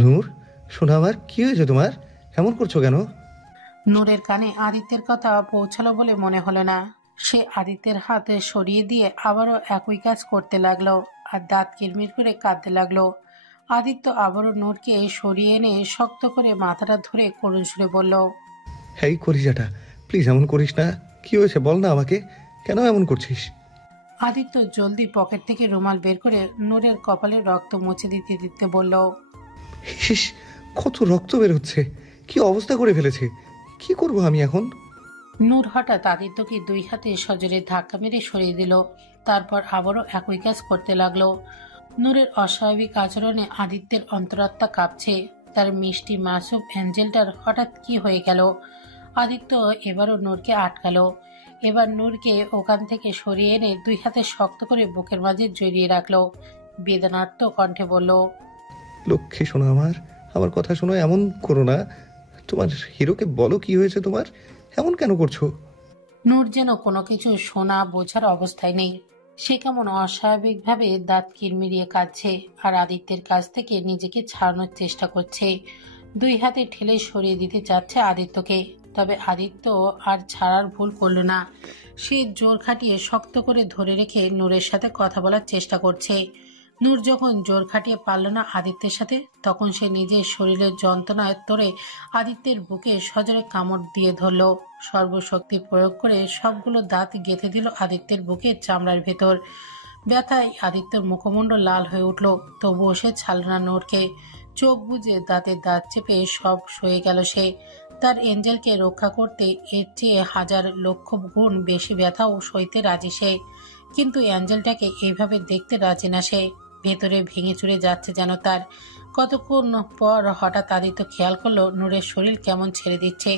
নূর, শোনো আমার, কি হয়েছে তোমার? এমন করছো কেন? নূরের কানে আদিত্যের কথা পৌঁছালো বলে মনে হলো না। সে আদিত্যের হাতে সরিয়ে দিয়ে আবারও একই কাজ করতে লাগলো আর দাঁত কিরমির করে কাঁদতে লাগলো। আদিত্য আবারও নূরকে সরিয়ে এনে শক্ত করে মাথাটা ধরে করুণ সুরে বলল, এই কলিজাটা, প্লিজ এমন করিস না। কি হয়েছে বল না আমাকে, কেন এমন করছিস? আদিত্য জলদি পকেট থেকে রুমাল বের করে নূরের কপালে রক্ত মুছে দিতে দিতে বলল, ইস, কত রক্ত বের হচ্ছে! কি অবস্থা করে ফেলেছে! কি করব আমি এখন? নূর হঠাৎ আদিত্যকে দুই হাতে সজোরে ধাক্কা মেরে সরিয়ে দিল। তারপর আবারও একই কাজ করতে লাগলো। নূরের অস্বাভাবিক আচরণে আদিত্যের অন্তরাত্মা কাঁপছে। তার মিষ্টি মাসুম অ্যাঞ্জেলটার হঠাৎ কি হয়ে গেল? আদিত্য এবারও নূরকে আটকালো। এবার নূরকে ওখান থেকে সরিয়ে এনে দুই হাতে শক্ত করে বুকের মাঝে জড়িয়ে রাখলো। বেদনার্ত কণ্ঠে বলল, লক্ষ্মী শোনো আমার, আমার কথা শোনো, এমন করো না। তোমার হিরোকে বলো কি হয়েছে তোমার, এমন কেন করছো? নূর যেন কোনো কিছু শোনা বোঝার অবস্থায় নেই। সে কেমন অস্বাভাবিকভাবে দাঁত কিরমিরিয়ে কাঁদছে আর আদিত্যের কাছ থেকে নিজেকে ছাড়ানোর চেষ্টা করছে। দুই হাতে ঠেলে সরিয়ে দিতে চাচ্ছে আদিত্যকে। তবে আদিত্য আর ছাড়ার ভুল করল না। সে জোর খাটিয়ে শক্ত করে ধরে রেখে নূরের সাথে কথা বলার চেষ্টা করছে। নূর যখন জোর খাটিয়ে পারল না আদিত্যের সাথে, তখন সে নিজের শরীরের যন্ত্রণায় তোড়ে আদিত্যের বুকে সজোরে কামড় দিয়ে ধরল। সর্বশক্তি প্রয়োগ করে সবগুলো দাঁত গেঁথে দিল আদিত্যের বুকের চামড়ার ভেতর। ব্যথায় আদিত্যের মুখমণ্ডল লাল হয়ে উঠল, তবুও সে ছাড়ল না নূরকে। চোখ বুজে দাঁতে দাঁত চেপে সব সয়ে গেল সে। তার এঞ্জেলকে রক্ষা করতে এর চেয়ে হাজার লক্ষ গুণ বেশি ব্যথাও সইতে রাজি সে। কিন্তু অ্যাঞ্জেলটাকে এইভাবে দেখতে রাজি না সে। ভেতরে ভেঙে চুরে যাচ্ছে যেন তার। কতক্ষণ পর হঠাৎ আদিত্য খেয়াল করলো নূরের শরীর কেমন ছেড়ে দিচ্ছে।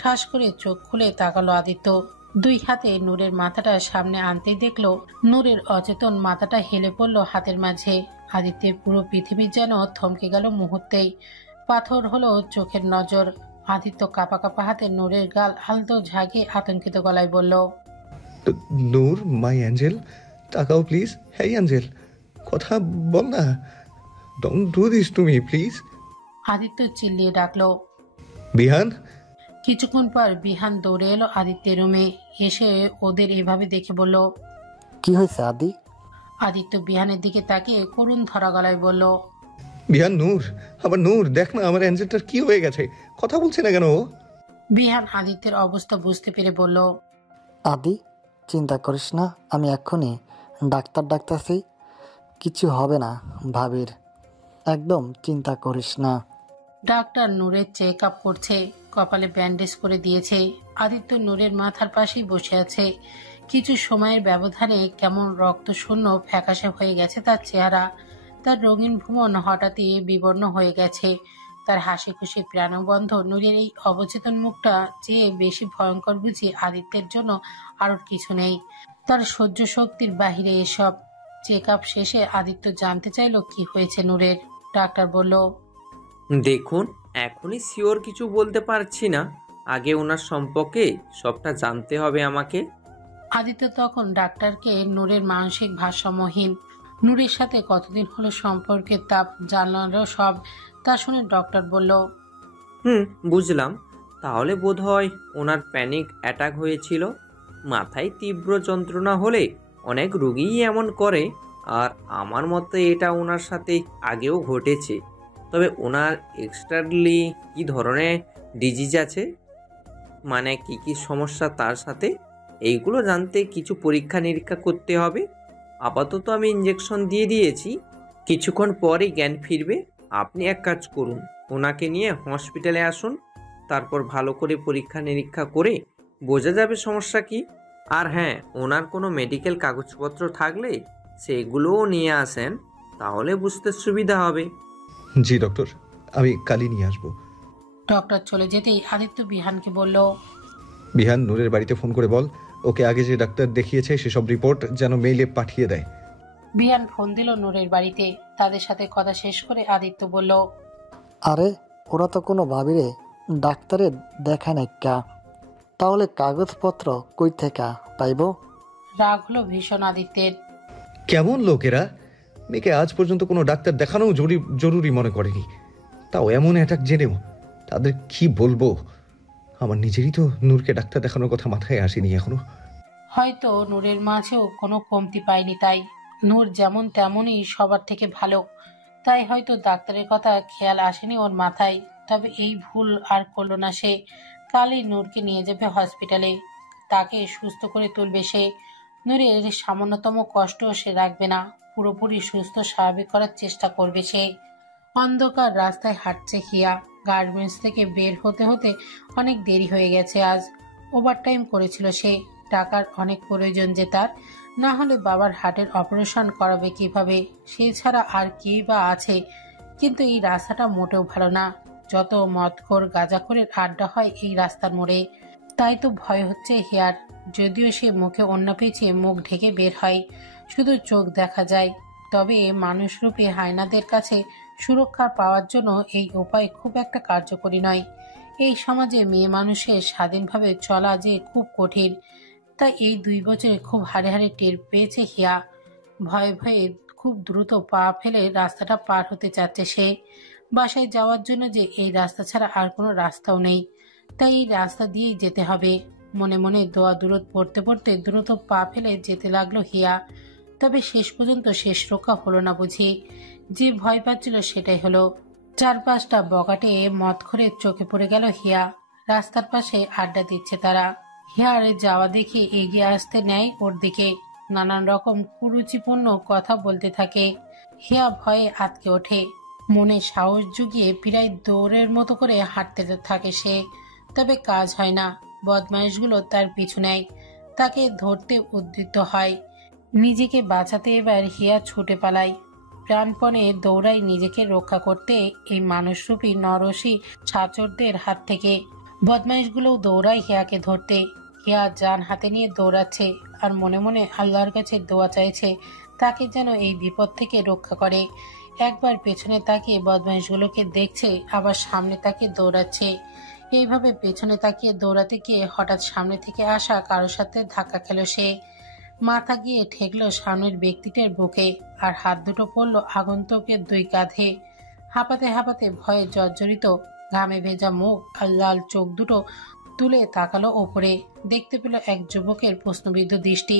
ঠাস করে চোখ খুলে তাকালো আদিত্য। দুই হাতে নূরের মাথাটা সামনে আনতেই দেখলো নূরের অচেতন মাথাটা হেলে পড়লো হাতের মাঝে। আদিত্যের পুরো পৃথিবী যেন থমকে গেল মুহূর্তেই। পাথর হলো চোখের নজর। আদিত্য কাঁপা কাঁপা হাতে নূরের গাল আলতো ঝাঁকিয়ে আতঙ্কিত গলায় বলল, নূর, মাই অ্যাঞ্জেল, তাকাও প্লিজ। হ্যাঁ অ্যাঞ্জেল, কথা বল না। Don't do this to me please. Aditya চিল্লিয়ে ডাকলো। বিহান। কিছুক্ষণ পর বিহান দৌড়ে এলো আদিত্যের রুমে। এসে ওদের এভাবে দেখে বলল, কি হয়েছে আদি? আদিত্য বিহানের দিকে তাকিয়ে করুণ ধরা গলায় বলল, বিহান, নূর, আবার নূর, দেখ না আমার অ্যাঞ্জেলটার কি হয়ে গেছে, কথা বলছে না কেন ও? বিহান আদিত্যের অবস্থা বুঝতে পেরে বলল, আদি, চিন্তা করিস না, আমি এক্ষুনি ডাক্তার ডাকতেছি, কিছু হবে না ভাবির, একদম চিন্তা করিস না। ডাক্তার নূরের চেক আপ করছে, কপালে ব্যান্ডেজ করে দিয়েছে। আদিত্য নূরের মাথার পাশেই বসে আছে। কিছু সময়ের ব্যবধানে কেমন রক্তশূন্য ফ্যাকাশে হয়ে গেছে তার চেহারা। তার রঙিন ভুবন হঠাৎই বিবর্ণ হয়ে গেছে। তার হাসি খুশি প্রাণবন্ধ নূরের এই অবচেতন মুখটা চেয়ে বেশি ভয়ঙ্কর বুঝি আদিত্যের জন্য আর কিছু নেই। তার সহ্য শক্তির বাহিরে এসব। চেক আপ শেষে আদিত্য জানতে চাইল কি হয়েছে নূরের। ডাক্তার বলল, দেখুন, এখনই শিওর কিছু বলতে পারছি না, আগে ওনার সম্পর্কে সবটা জানতে হবে আমাকে। আদিত্য তখন ডাক্তারকে নূরের মানসিক ভারসাম্যহীন, নূরের সাথে কতদিন হলো সম্পর্কের তাপ জানলো সব। তা শুনে ডক্টর বলল, বুঝলাম। তাহলে বোধহয় ওনার প্যানিক অ্যাটাক হয়েছিল। মাথায় তীব্র যন্ত্রণা হলে অনেক রোগীই এমন করে, আর আমার মতে এটা ওনার সাথে আগেও ঘটেছে। তবে ওনার এক্সট্রালি কী ধরনের ডিজিজ আছে, মানে কি কি সমস্যা তার সাথে, এইগুলো জানতে কিছু পরীক্ষা নিরীক্ষা করতে হবে। আপাতত আমি ইঞ্জেকশন দিয়ে দিয়েছি, কিছুক্ষণ পরেই জ্ঞান ফিরবে। আপনি এক কাজ করুন, ওনাকে নিয়ে হসপিটালে আসুন, তারপর ভালো করে পরীক্ষা নিরীক্ষা করে বোঝা যাবে সমস্যা কি। আর হ্যাঁ, ওনার কোনো মেডিকেল কাগজপত্র থাকলে সেগুলোও নিয়ে আসেন, তাহলে বুঝতে সুবিধা হবে। জি ডক্টর, আমি কালই নিয়ে আসবো। ডক্টর চলে যেতেই আদিত্য বিহানকে বলল, বিহান, নূরের বাড়িতে ফোন করে বল ওকে আগে যে ডাক্তার দেখিয়েছে সেসব রিপোর্ট যেন মেইলে পাঠিয়ে দেয়। বিহান ফোন দিল নূরের বাড়িতে। তাদের সাথে কথা শেষ করে আদিত্য বলল, আরে ওরা তো কোনো ভাবিরে ডাক্তারে দেখা নাই কা, তাহলে কাগজপত্র কই থেকে পাইব? রাগ হলো ভীষণ আদিত্যের। কেমন লোকেরা, মেয়েকে আজ পর্যন্ত কোনো ডাক্তার দেখানো জরুরি মনে করেনি। তাও এমন অ্যাটাক জেনেও। তাদের কি বলবো? আমার নিজেরই তো নূরকে ডাক্তার দেখানোর কথা মাথায় আসেনি এখনো। হয়তো নূরের মাঝেও কোনো কমতি পায়নি, তাই নূর যেমন তেমনই সবার থেকে ভালো, তাই হয়তো ডাক্তারের কথা খেয়াল আসেনি ওর মাথায়। তবে এই ভুল আর করলো না সে। কালই নূরকে নিয়ে যাবে হসপিটালে, তাকে সুস্থ করে তুলবে সে। নূরের সামান্যতম কষ্ট সে রাখবে না, পুরোপুরি সুস্থ স্বাভাবিক করার চেষ্টা করবে সে। অন্ধকার রাস্তায় হাঁটছে হিয়া। গার্মেন্টস থেকে বের হতে হতে অনেক দেরি হয়ে গেছে আজ। ওভারটাইম করেছিল সে। টাকার অনেক প্রয়োজন যে তার, না হলে বাবার হার্টের অপারেশন করাবে কিভাবে? সে ছাড়া আর কে বা আছে? কিন্তু এই রাস্তাটা মোটেও ভালো না। যত মদখোর গাঁজাখোরের আড্ডা হয় এই রাস্তার মোড়ে। তাই তো ভয় হচ্ছে হিয়ার। যদিও সে মুখে ওড়না পেঁচিয়ে মুখ ঢেকে বের হয়, শুধু চোখ দেখা যায়। তবে মানুষরূপী হায়নাদের কাছে সুরক্ষা পাওয়ার জন্য এই উপায় খুব একটা কার্যকরী নয়। এই সমাজে মেয়ে মানুষের স্বাধীনভাবে চলা যে খুব কঠিন, তাই এই 2 বছরে খুব হাড়ে হাড়ে টের পেয়েছে হিয়া। ভয়ে ভয়ে খুব দ্রুত পা ফেলে রাস্তাটা পার হতে চাচ্ছে সে। বাসায় যাওয়ার জন্য যে এই রাস্তা ছাড়া আর কোনো রাস্তাও নেই, তাই এই রাস্তা দিয়েই যেতে হবে। মনে মনে দোয়া দূরত পড়তে পড়তে দ্রুত পা ফেলে যেতে লাগলো হিয়া। তবে শেষ পর্যন্ত শেষ রক্ষা হলো না বুঝি। যে ভয় পাচ্ছিল সেটাই হলো। 4-5টা বগাটে মদখোরের চোখে পড়ে গেল হিয়া। রাস্তার পাশে আড্ডা দিচ্ছে তারা। হিয়ার যাওয়া দেখে এগিয়ে আসতে নেয় ওর দিকে, নানান রকম কুরুচিপূর্ণ কথা বলতে থাকে। হিয়া ভয়ে আটকে ওঠে, মনে সাহস জুগিয়ে প্রায় দৌড়ের মতো করে হাঁটতে থাকে সে। তবে কাজ হয় না। বদমাইশগুলো তার পিছু নেয়, তাকে ধরতে উদ্যত হয়। নিজেকে বাঁচাতে এবার হিয়া ছুটে পালায়, প্রাণপণে দৌড়ায় নিজেকে রক্ষা করতে এই মানুষরূপী নরসী ছাচরদের হাত থেকে। বদমাইশগুলোও দৌড়ায় হিয়াকে ধরতে। হিয়া জান হাতে নিয়ে দৌড়াচ্ছে আর মনে মনে আল্লাহর কাছে দোয়া চাইছে তাকে যেন এই বিপদ থেকে রক্ষা করে। একবার পেছনে তাকিয়ে বদমাইশগুলোকে দেখছে, আবার সামনে তাকিয়ে দৌড়াচ্ছে। এইভাবে পেছনে তাকিয়ে দৌড়াতে গিয়ে হঠাৎ সামনে থেকে আসা কারোর সাথে ধাক্কা খেল সে। মাথা গিয়ে ঠেকলো সামনের ব্যক্তিটার বুকে, আর হাত দুটো পড়ল আগন্তুকের 2 কাঁধে। হাঁপাতে হাঁপাতে ভয়ে জর্জরিত, ঘামে ভেজা মুখ আর লাল চোখ দুটো তুলে তাকালো ওপরে। দেখতে পেল এক যুবকের প্রশ্নবিদ্ধ দৃষ্টি,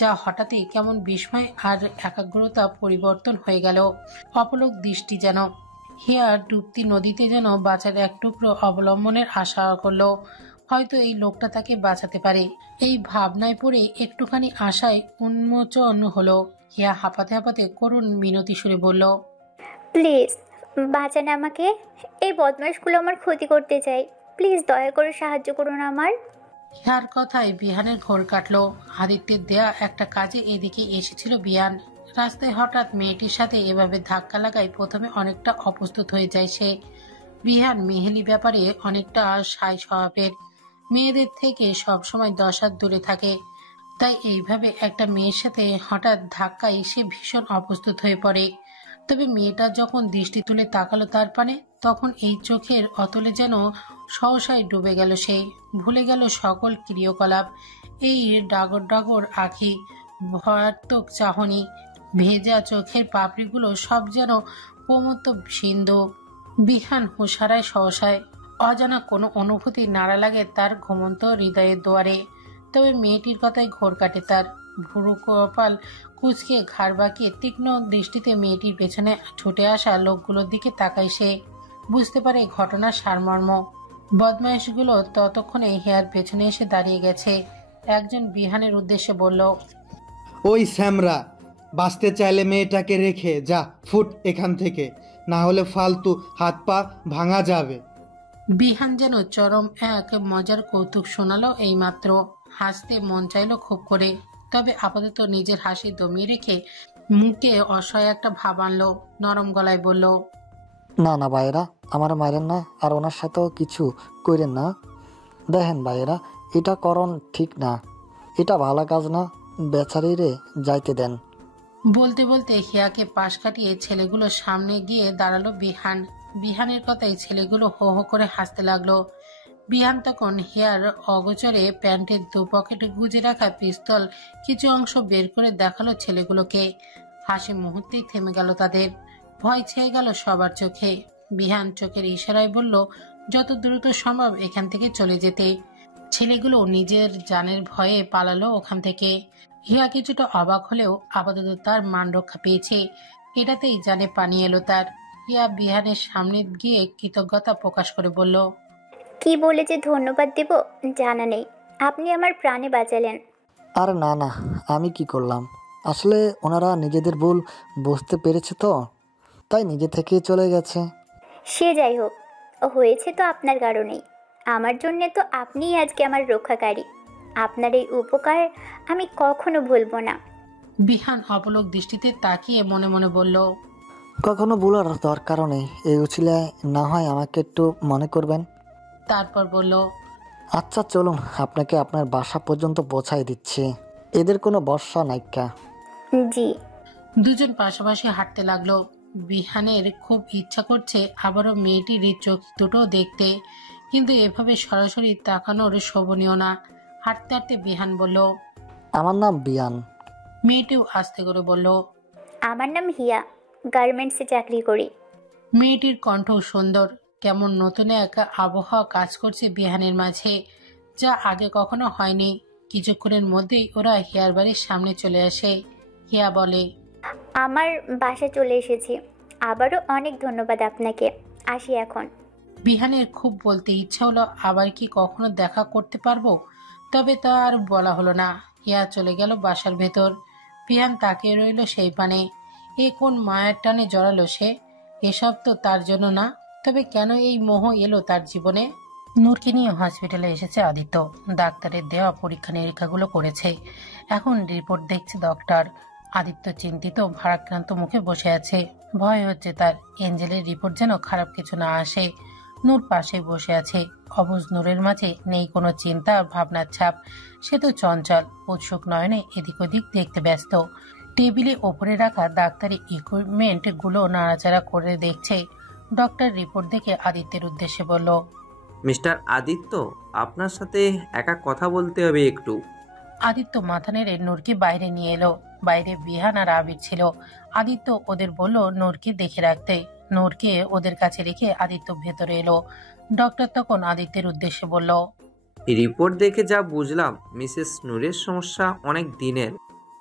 যা হঠাৎই কেমন বিস্ময় আর একাগ্রতা পরিবর্তন হয়ে গেল। অপলক দৃষ্টি যেন। হিয়া ডুবতি নদীতে যেন বাঁচার এক টুকরো অবলম্বনের আশা করলো। হয়তো এই লোকটা তাকে বাঁচাতে পারে। এই ভাবনায় পড়ে একটুখানি আশায় উন্মোচন হলো। হিয়া হাঁপাতে হাঁপাতে করুণ মিনতি সুরে বলল, প্লিজ বাঁচান আমাকে। এই বদমাশগুলো আমার ক্ষতি করতে চাই। প্লিজ দয়া করে সাহায্য করুন আমার। হিয়ার কথায় বিহানের ঘোর কাটলো। আদিত্যের দেয়া একটা কাজে এদিকে এসেছিল বিহান। রাস্তায় হঠাৎ মেয়েটির সাথে এভাবে ধাক্কা লাগায় প্রথমে অনেকটা অপ্রস্তুত হয়ে যায় সে। বিহান মেহেলি ব্যাপারে অনেকটা সাই স্বভাবের, মেয়েদের থেকে সবসময় 10 হাত দূরে থাকে। তাই এইভাবে একটা মেয়ের সাথে হঠাৎ ধাক্কায় সে ভীষণ অপ্রস্তুত হয়ে পড়ে। তবে মেয়েটা যখন দৃষ্টি তুলে তাকালো তার পানে, তখন এই চোখের অতলে যেন সহসায় ডুবে গেল সে। ভুলে গেল সকল ক্রিয়াকলাপ। এই ডাগর ডাগর আঁখি, ভয়াত্মক চাহনি, ভেজা চোখের পাপড়িগুলো সব যেন কোমত্ব সিন্ধু। বিহান হুঁশারায় সহসায়। অজানা কোনো অনুভূতি নাড়া লাগে তার ঘুমন্ত হৃদয়ের দুয়ারে। তবে মেয়েটির কথায় ঘোর কাটে তার। ভুরু কপাল কুঁচকে ঘাড় বাঁকিয়ে তীক্ষ্ণ দৃষ্টিতে মেয়েটির পেছনে ছুটে আসা লোকগুলোর দিকে তাকায় সে। বুঝতে পারে ঘটনার সারমর্ম। বদমাইশগুলো ততক্ষণে হিয়ার পেছনে এসে দাঁড়িয়ে গেছে। একজন বিহানের উদ্দেশ্যে বলল, ওই স্যামরা, বাঁচতে চাইলে মেয়েটাকে রেখে যা, ফুট এখান থেকে, না হলে ফালতু হাত পা ভাঙা যাবে। বিহান যেন চরম এক মজার কৌতুক শোনালো এইমাত্র। হাসতে মন চাইলো খুব করে, তবে আপাতত নিজের হাসি দমিয়ে রেখে মুখে অসহায় একটা ভাব আনলো। নরম গলায় বলল, না না ভাইয়েরা, আমার মারেন না, আর ওনার সাথেও কিছু করেন না। দেখেন ভাইয়েরা, এটা করণ ঠিক না, এটা ভালো কাজ না, বেচারিরে যাইতে দেন। বলতে বলতে হিয়াকে পাশ কাটিয়ে ছেলেগুলো সামনে গিয়ে দাঁড়ালো বিহান। বিহানের কথায় ছেলেগুলো হো হো করে হাসতে লাগলো। বিহান তখন হিয়ার অগোচরে প্যান্টের 2 পকেটে গুজে রাখা পিস্তল কিছু অংশ বের করে দেখালো ছেলেগুলোকে। হাসি মুহূর্তেই থেমে গেল তাদের। ভয় ছেয়ে গেল সবার চোখে। বিহান চোখের ইশারায় বলল যত দ্রুত সম্ভব এখান থেকে চলে যেতে। ছেলেগুলো নিজের জানের ভয়ে পালালো ওখান থেকে। হিয়া কিছুটা অবাক হলেও আপাতত তার মান রক্ষা পেয়েছে, এটাতেই জানে পানি এলো তার। হিয়া বিহানের সামনে গিয়ে কৃতজ্ঞতা প্রকাশ করে বলল, কি বলে যে ধন্যবাদ দেব জানা নেই, আপনি আমার প্রাণে বাঁচালেন। আর না না, আমি কি করলাম? আসলে ওনারা নিজেদের ভুল বুঝতে পেরেছে তো, তাই নিজে থেকেই চলে গেছে। সে যাই হোক, হয়েছে তো আপনার কারণেই। আমার জন্যে তো আপনিই আজকে আমার রক্ষাকারী। আপনার এই উপকার আমি কখনো ভুলবো না। বিহান অপলক দৃষ্টিতে তাকিয়ে মনে মনে বলল, কখনো ভুলার দরকারও নেই, এই উচিলায় না হয় আমাকে একটু মনে করবেন। তারপর বলল, আচ্ছা চলুন, আপনাকে আপনার বাসা পর্যন্ত পৌঁছাই দিচ্ছি। এদের কোনো বর্ষা নাইকা। জি। দুজন পাশাপাশি হাঁটতে লাগলো। বিহানের খুব ইচ্ছা করছে আবারও মেয়েটির চোখ দুটো দেখতে, কিন্তু এভাবে সরাসরি তাকানোর শোভনীয় না। হাঁটতে হাঁটতে বিহান বলল, আমার নাম বিয়ান। মেয়েটিও আস্তে করে বলল, আমার নাম হিয়া, গার্মেন্টসে চাকরি করি। মেয়েটির কণ্ঠ সুন্দর, কেমন নতুন এক আবহাওয়া কাজ করছে বিহানের মাঝে, যা আগে কখনো হয়নি। কিছুক্ষণের মধ্যেই ওরা হিয়ার বাড়ির সামনে চলে আসে। হিয়া বলে, আমার বাসা চলে এসেছি। আবারও অনেক ধন্যবাদ আপনাকে, আসি এখন। বিহানের খুব বলতে ইচ্ছা হলো আবার কি কখনো দেখা করতে পারবো, তবে তা আর বলা হলো না। হিয়া চলে গেল বাসার ভেতর। বিহান তাকিয়ে রইল সেই পানে। এ কোন মায়ের টানে জড়ালো সে? এসব তো তার জন্য না, তবে কেন এই মোহ এলো তার জীবনে? নূরকে নিয়ে হসপিটালে এসেছে আদিত্য। ডাক্তারের দেওয়া পরীক্ষা নিরীক্ষাগুলো করেছে, এখন রিপোর্ট দেখছে ডক্টর। আদিত্য চিন্তিত ভারাক্রান্ত মুখে বসে আছে। ভয় হচ্ছে তার এঞ্জেলের রিপোর্ট যেন খারাপ কিছু না আসে। নূর পাশে বসে আছে। অবুঝ নূরের মাঝে নেই কোনো চিন্তা আর ভাবনার ছাপ। সে তো চঞ্চল, উৎসুক নয়নে এদিক ওদিক দেখতে ব্যস্ত। টেবিলে ওপরে রাখা ডাক্তারি ইকুইপমেন্ট গুলো নাড়াচাড়া করে দেখছে। ডক্টর রিপোর্ট দেখে আদিত্যের উদ্দেশ্যে বলল, মিস্টার আদিত্য, আপনার সাথে একা কথা বলতে হবে একটু। আদিত্য মাথা নেড়ে নূরকে বাইরে নিয়ে এলো। বাইরে বিহান আর আবির ছিল। আদিত্য ওদের বলল নূরকে দেখে রাখতে। নূরকে ওদের কাছে রেখে আদিত্য ভেতরে এলো। ডক্টর তখন আদিত্যের উদ্দেশ্যে বলল, রিপোর্ট দেখে যা বুঝলাম, মিসেস নূরের সমস্যা অনেক দিনের,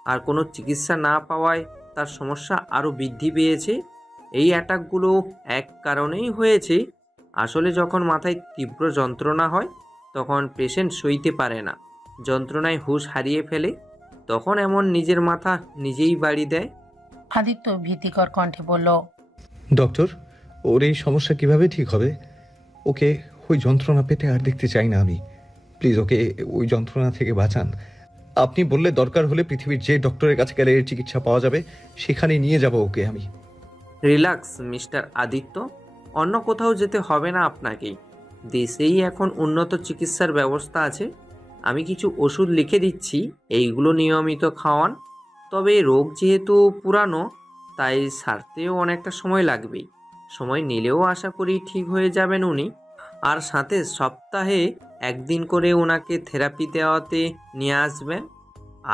আর কোনো চিকিৎসা না পাওয়ায় তার সমস্যা আরও বৃদ্ধি পেয়েছে। এই অ্যাটাকগুলো এক কারণেই হয়েছে। আসলে যখন মাথায় তীব্র যন্ত্রণা হয় তখন পেশেন্ট সইতে পারে না, যন্ত্রণায় হুঁশ হারিয়ে ফেলে, তখন এমন নিজের মাথা নিজেই বাড়ি দেয়। আদিত্য ভীতিকর কণ্ঠে বলল, ডক্টর, ওর এই সমস্যা কিভাবে ঠিক হবে? ওকে ওই যন্ত্রণা পেতে আর দেখতে চাই না আমি। প্লিজ ওকে ওই যন্ত্রণা থেকে বাঁচান। আপনি বললে দরকার হলে পৃথিবীর যে ডক্টরের কাছে গেলে এর চিকিৎসা পাওয়া যাবে সেখানে নিয়ে যাব ওকে আমি। রিল্যাক্স মিস্টার আদিত্য, অন্য কোথাও যেতে হবে না আপনাকেই। দেশেই এখন উন্নত চিকিৎসার ব্যবস্থা আছে। আমি কিছু ওষুধ লিখে দিচ্ছি, এইগুলো নিয়মিত খাওয়ান। তবে রোগ যেহেতু পুরানো, তাই সারতেও অনেকটা সময় লাগবেই। সময় নিলেও আশা করি ঠিক হয়ে যাবেন উনি। আর সাথে সপ্তাহে একদিন করে ওনাকে থেরাপি দেওয়াতে নিয়ে আসবেন।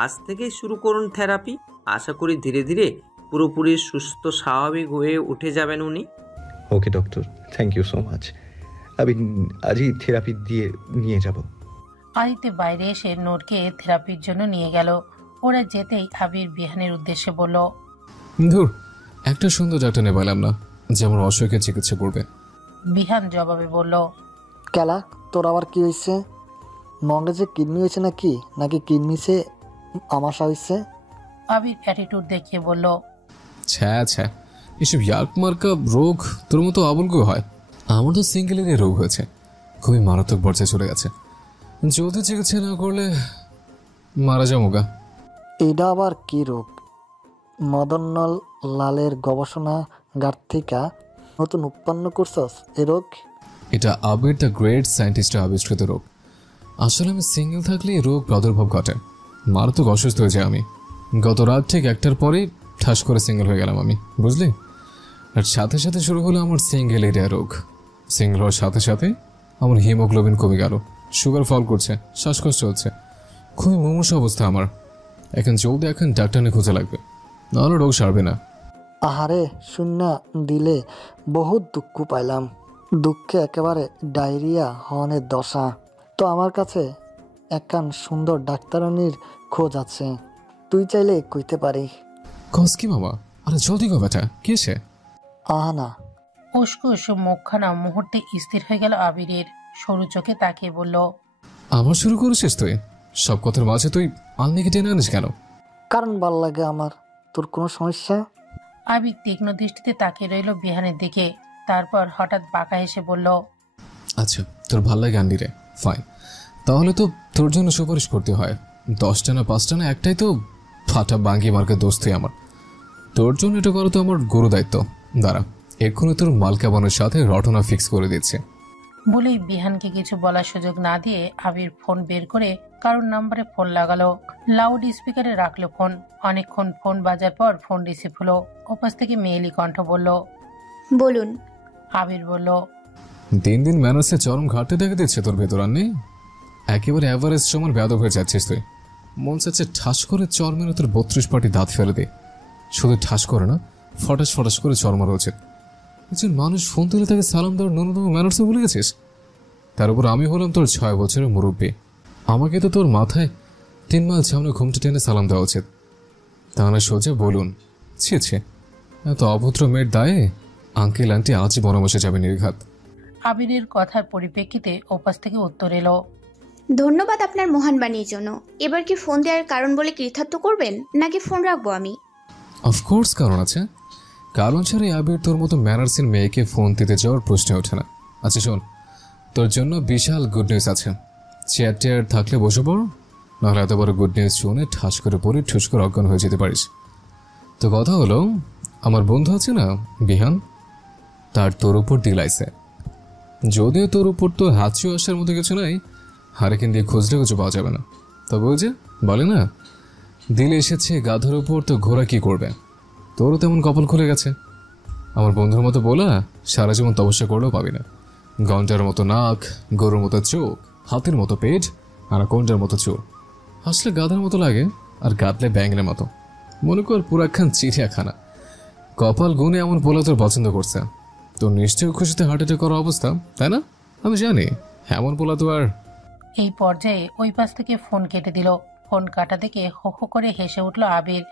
আজ থেকেই শুরু করুন থেরাপি। আশা করি ধীরে ধীরে পুরোপুরি সুস্থ স্বাভাবিক হয়ে উঠে যাবেন উনি। Okay doctor, thank you so much. আমি আজই থেরাপি দিয়ে নিয়ে যাব। আদিত্য বাইরে এসে নূরকে থেরাপির জন্য নিয়ে গেল। ওরা যেতেই আবির বিহানের উদ্দেশ্যে বলল, ধুর, একটা সুন্দর ডাক্তার নিয়ে পেলাম না যে আমার অসুখের চিকিৎসা করবে। বিহান জবাবে বলল, কেলা, তোর আবার কি হয়েছে? মগজে কিডনি হয়েছে নাকি কিডনিতে আমাশা হয়েছে? আবির অ্যাটিটিউড দেখিয়ে বলল, ছ্যা ছ্যা, এসব ইয়ার্ক মার্কা রোগ তোর মতো আবুলকেও হয়? আমার তো সিঙ্গেলের রোগ হয়েছে, খুবই মারাত্মক পর্যায়ে চলে গেছে। যদি চিকিৎসা না করলে মারা যাবো গা। এটা আবার কি রোগ? মদনলাল লালের গবেষণাগার থেকে নতুন উৎপন্ন করছস এ রোগ? এটা আবির দ্য গ্রেট সায়েন্টিস্টের আবিষ্কৃত রোগ। আসলে আমি সিঙ্গেল থাকলে এই রোগ প্রাদুর্ভাব ঘটে, মারাত্মক অসুস্থ হয়ে যায় আমি। গত রাত ঠিক 1টার পরেই ঠাস করে সিঙ্গেল হয়ে গেলাম আমি, বুঝলি? আর সাথে সাথে শুরু হলো আমার সিঙ্গেল এরিয়া রোগ। সিঙ্গেল হওয়ার সাথে সাথে আমার হিমোগ্লোবিন কমে গেল, সুগার ফল করছে, শ্বাসকষ্ট হচ্ছে, খুবই মুমূর্ষু অবস্থা আমার। এখন জলদি ডাক্তার নিয়ে খোঁজা লাগবে, নাহলে রোগ সারবে না। আহারে শূন্য দিলে বহুত দুঃখ পাইলাম, দুঃখে একেবারে ডায়রিয়া হওয়ানের দশা। তো আমার কাছে একখান সুন্দর ডাক্তারানির খোঁজ আছে, তুই চাইলে কইতে পারি। কস কি মামা? আরে জলদি গো বেটা, কে সে? আহানা। উস্কুস মুখখানা মুহূর্তে স্থির হয়ে গেল আবিরের। সরু চোখে তাকিয়ে বলল, আবার শুরু করেছিস তুই? সব কথার মাঝে তুই আলনিকে টেনে আনিস কেন? কারণ ভাল লাগে আমার। তোর কোনো সমস্যা? আবির তীক্ষ্ণ দৃষ্টিতে তাকিয়ে রইল বিহানের দিকে। তারপর হঠাৎ বাঁকা হেসে বলল, আচ্ছা, তোর ভাল লাগে আনলি রে, ফাইন। তাহলে তো তোর জন্য সুপারিশ করতে হয়। 10টা না 5টা না একটাই তো ফাটা বাঙ্গি মার্কের দোস্ত তুই আমার। তোর জন্য এটা করা তো আমার গুরু দায়িত্ব। দাঁড়া, এক্ষুনি তোর মালকাবানের সাথে রটনা ফিক্স করে দিচ্ছে। বলেই বিহানকে কিছু বলার সুযোগ না দিয়ে আবির ফোন বের করে কারোর নাম্বারে ফোন লাগালো। লাউড স্পিকারে রাখলো ফোন। অনেকক্ষণ ফোন বাজার পর ফোন রিসিভ হলো। ওপাশ থেকে মেয়েলি কণ্ঠ বলল, বলুন। আবির বলল, দিন দিন ম্যানার্সে চরম ঘাটতে দেখা দিচ্ছে তোর ভেতর, আর নেই? একেবারে অ্যাভারেজ সমান বেয়াদব হয়ে যাচ্ছিস তুই। মন চাচ্ছে ঠাস করে চর মেরে তোর 32 পাটি দাঁত ফেলে দে। শুধু ঠাস করে না, ফটাস ফটাস করে চর মারা উচিত। একজন মানুষ ফোন তুলে তাকে সালাম দেওয়ার ন্যূনতম ম্যানার্সও ভুলে গেছিস। তার উপর আমি হলাম তোর 6 বছরের মুরব্বী। আমাকে তো তোর মাথায় 3 মাইল সামনে ঘুমটা টেনে সালাম দেওয়া উচিত। তাহলে সোজা বলুন, ছি ছি, এত অভদ্র মেয়ের দায়ে আঙ্কেল আন্টি আজই বনবাসে যাবে নির্ঘাত। আবিরের কথার পরিপ্রেক্ষিতে ওপাশ থেকে উত্তর এলো, ধন্যবাদ আপনার মহান বাণীর জন্য। এবার কি ফোন দেওয়ার কারণ বলে কৃতার্থ করবেন, নাকি ফোন রাখবো আমি? অফকোর্স কারণ আছে। কারণ ছাড়াই আবির তোর মতো ম্যানার্সিন মেয়েকে ফোন দিতে যাওয়ার প্রশ্ন ওঠে না। আচ্ছা শোন, তোর জন্য বিশাল গুড নিউজ আছে। চেয়ার টেয়ার থাকলে বসে পড়, নাহলে এত বড় গুড নিউজ শুনে ঠাস করে পড়ে ঠুস করে অজ্ঞান হয়ে যেতে পারিস। তো কথা হলো, আমার বন্ধু আছে না বিহান, তার তোর উপর দিলাইছে। যদিও তোর উপর তো হাঁচিও আসার মতো কিছু নাই, হারিকেন দিয়ে খুঁজলে কিছু পাওয়া যাবে না। তবে ওই যে বলে না, দিলে এসেছে গাধার উপর তো ঘোড়া কি করবে। তোরও তেমন কপাল খুলে গেছে। আমার বন্ধুর মতো বলা সারা জীবন তপস্যা করলেও পাবি না। গন্ডার মতো নাক, গরুর মতো চোখ, হাতির মতো পেট, আর কোনটার মতো চোখ। হাসলে গাধার মতো লাগে, আর কাঁদলে ব্যাঙের মতো। মনে কর পুরাখান চিড়িয়াখানা। কপাল গুনে এমন বলে তোর পছন্দ করছে। তোর নিশ্চয়ই খুশিতে হার্ট অ্যাটাক করার অবস্থা, তাই না? আমি জানি এমন বলা তো আর। এই পর্যায়ে ওই পাশ থেকে ফোন কেটে দিল। ফোন কাটা দেখে হো হো করে হেসে উঠল আবির।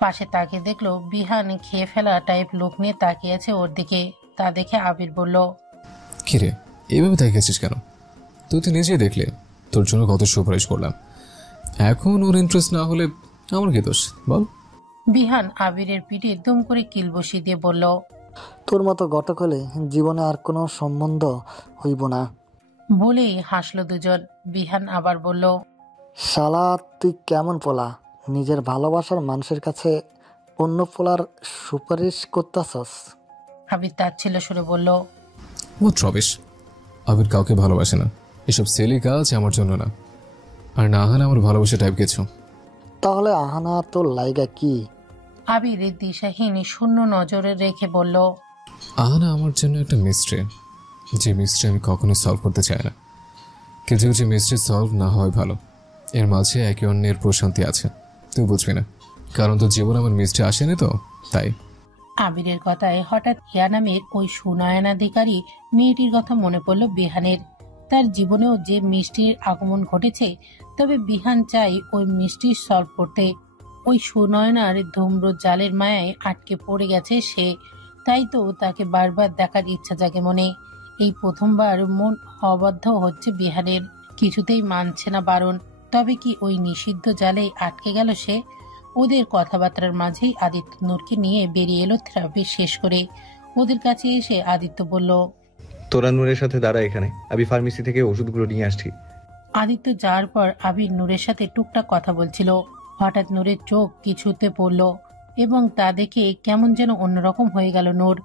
পাশে তাকিয়ে দেখলো বিহান খেয়ে ফেলা টাইপ লুক নিয়ে তাকিয়ে আছে ওর দিকে। তা দেখে আবির বলল, কিরে এইভাবে তাকিয়েছিস কেন? তুই তো নিজেই দেখলে তোর জন্য কত সুপারিশ করলাম। এখন ওর ইন্টারেস্ট না হলে আমার কি দোষ বল? বিহান আবিরের পিঠে দুম করে কিল বসিয়ে দিয়ে বলল, তোর মতো ঘটক হলে জীবনে আর কোনো সম্বন্ধ হইব না। বলেই হাসলো দুজন। বিহান আবার বলল, শালা তুই কেমন পোলা, নিজের ভালোবাসার মানুষের কাছে অন্য পোলার সুপারিশ করতেছস? আবির তাচ্ছিল্য সুরে বলল, ও রবিশ, আবির কাউকে ভালোবাসে না। এসব সেলি কাজ আমার জন্য না, আর না হলে আমার ভালোবাসা টাইপ কিছু। তাহলে আহানা তোর লাইগা কি? আবির দিশাহীন শূন্য নজরে রেখে বলল, আহানা আমার জন্য একটা মিস্ট্রি, যে মিস্ট্রি আমি কখনো সলভ করতে চাই না। কিছু কিছু মিস্ট্রি সলভ না হয় ভালো, এর মাঝে একে অন্যের প্রশান্তি আছে। তুই বুঝবি না, কারণ তোর জীবন আমার মিস্ট্রি আসেনি তো, তাই। আবিরের কথায় হঠাৎ হিয়া নামের ওই সুনয়নাধিকারী মেয়েটির কথা মনে পড়ল বিহানের। তার জীবনেও যে মিষ্টির আগমন ঘটেছে, তবে বিহান চাই ওই মিষ্টির সলভ করতে। ওই সুনয়নার ধূম্র জালের মায়ায় আটকে পড়ে গেছে সে, তাই তো তাকে বারবার দেখার ইচ্ছা জাগে মনে। এই প্রথমবার মন অবাধ্য হচ্ছে বিহানের, কিছুতেই মানছে না বারণ। তবে কি ওই নিষিদ্ধ জালে আটকে গেল সে? ওদের কথাবার্তার মাঝেই আদিত্য নূরকে নিয়ে বেরিয়ে এলো থেরাপি শেষ করে। ওদের কাছে এসে আদিত্য বলল, তোরা নূরের সাথে দাঁড়া এখানে, আমি ফার্মেসি থেকে ওষুধগুলো নিয়ে আসছি। আদিত্য যাওয়ার পর আবির নূরের সাথে টুকটাক কথা বলছিল। হঠাৎ নূরের চোখ কিছুতে পড়ল এবং তা দেখে কেমন যেন অন্যরকম হয়ে গেল নূর।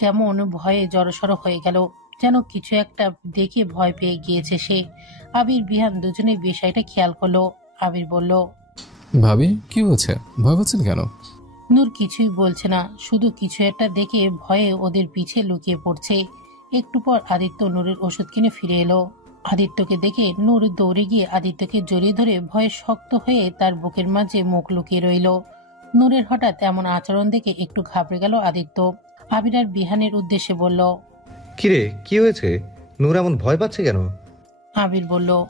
কেমন ভয়ে জড়সড় হয়ে গেল, যেন কিছু একটা দেখে ভয় পেয়ে গিয়েছে সে। আবির বিহান দুজনেই বিষয়টা খেয়াল করলো। আবির বলল, ভাবি কি হচ্ছে, ভয় পাচ্ছেন কেন? নূর কিছুই বলছে না, শুধু কিছু একটা দেখে ভয়ে ওদের পিছে লুকিয়ে পড়ছে। একটু পর আদিত্য নূরের ওষুধ কিনে ফিরে এলো। আদিত্যকে দেখে নূর দৌড়ে গিয়ে আদিত্যকে জড়িয়ে ধরে ভয়ে শক্ত হয়ে তার বুকের মাঝে মুখ লুকিয়ে রইল। নূরের হঠাৎ এমন আচরণ দেখে একটু ঘাবড়ে গেল আদিত্য। আবির আর বিহানের উদ্দেশ্যে বলল, কিরে, কি হয়েছে? নূর এমন ভয় পাচ্ছে কেন? আবির বলল,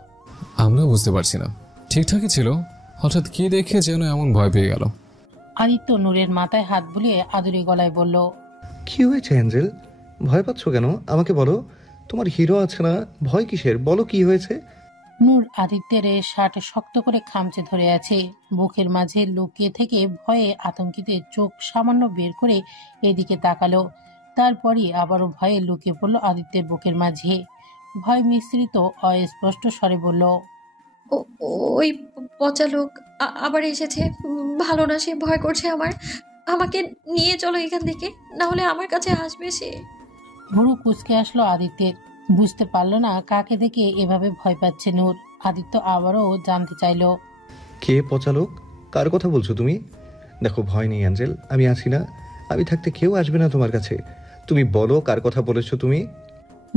আমরাও বুঝতে পারছি না, ঠিকঠাকই ছিল, হঠাৎ কি দেখে যেন এমন ভয় পেয়ে গেল। আদিত্য নূরের মাথায় হাত বুলিয়ে আদুরে গলায় বলল, কি হয়েছে অ্যাঞ্জেল? ভয় পাচ্ছ কেন? আমাকে বলো। তোমার হিরো আছে না, ভয় কিসের? বলো কি হয়েছে। নূর আদিত্যের শার্ট শক্ত করে খামচে ধরে আছে। বুকের মাঝে লুকিয়ে থেকে ভয়ে আতঙ্কিতে চোখ সামান্য বের করে এদিকে তাকালো। তারপরই আবারও ভয়ে লুকিয়ে পড়ল আদিত্যের বুকের মাঝে। ভয় মিশ্রিত অস্পষ্ট স্বরে বলল, ও- ওই পচা লোক আবার এসেছে। ভালো না, সে ভয় করছে আমাকে নিয়ে চলো এখান থেকে, না হলে আমার কাছে আসবে সে। ভুরু কুঁচকে আসলো আদিত্যের। বুঝতে পারলো না কাকে দেখে এভাবে ভয় পাচ্ছে নূর। আদিত্য আবারও জানতে চাইলো, কে পচা লোক? কার কথা বলছো তুমি? দেখো, ভয় নেই অ্যাঞ্জেল, আমি আছি না। আমি থাকতে কেউ আসবে না তোমার কাছে। তুমি বলো, কার কথা বলেছো তুমি?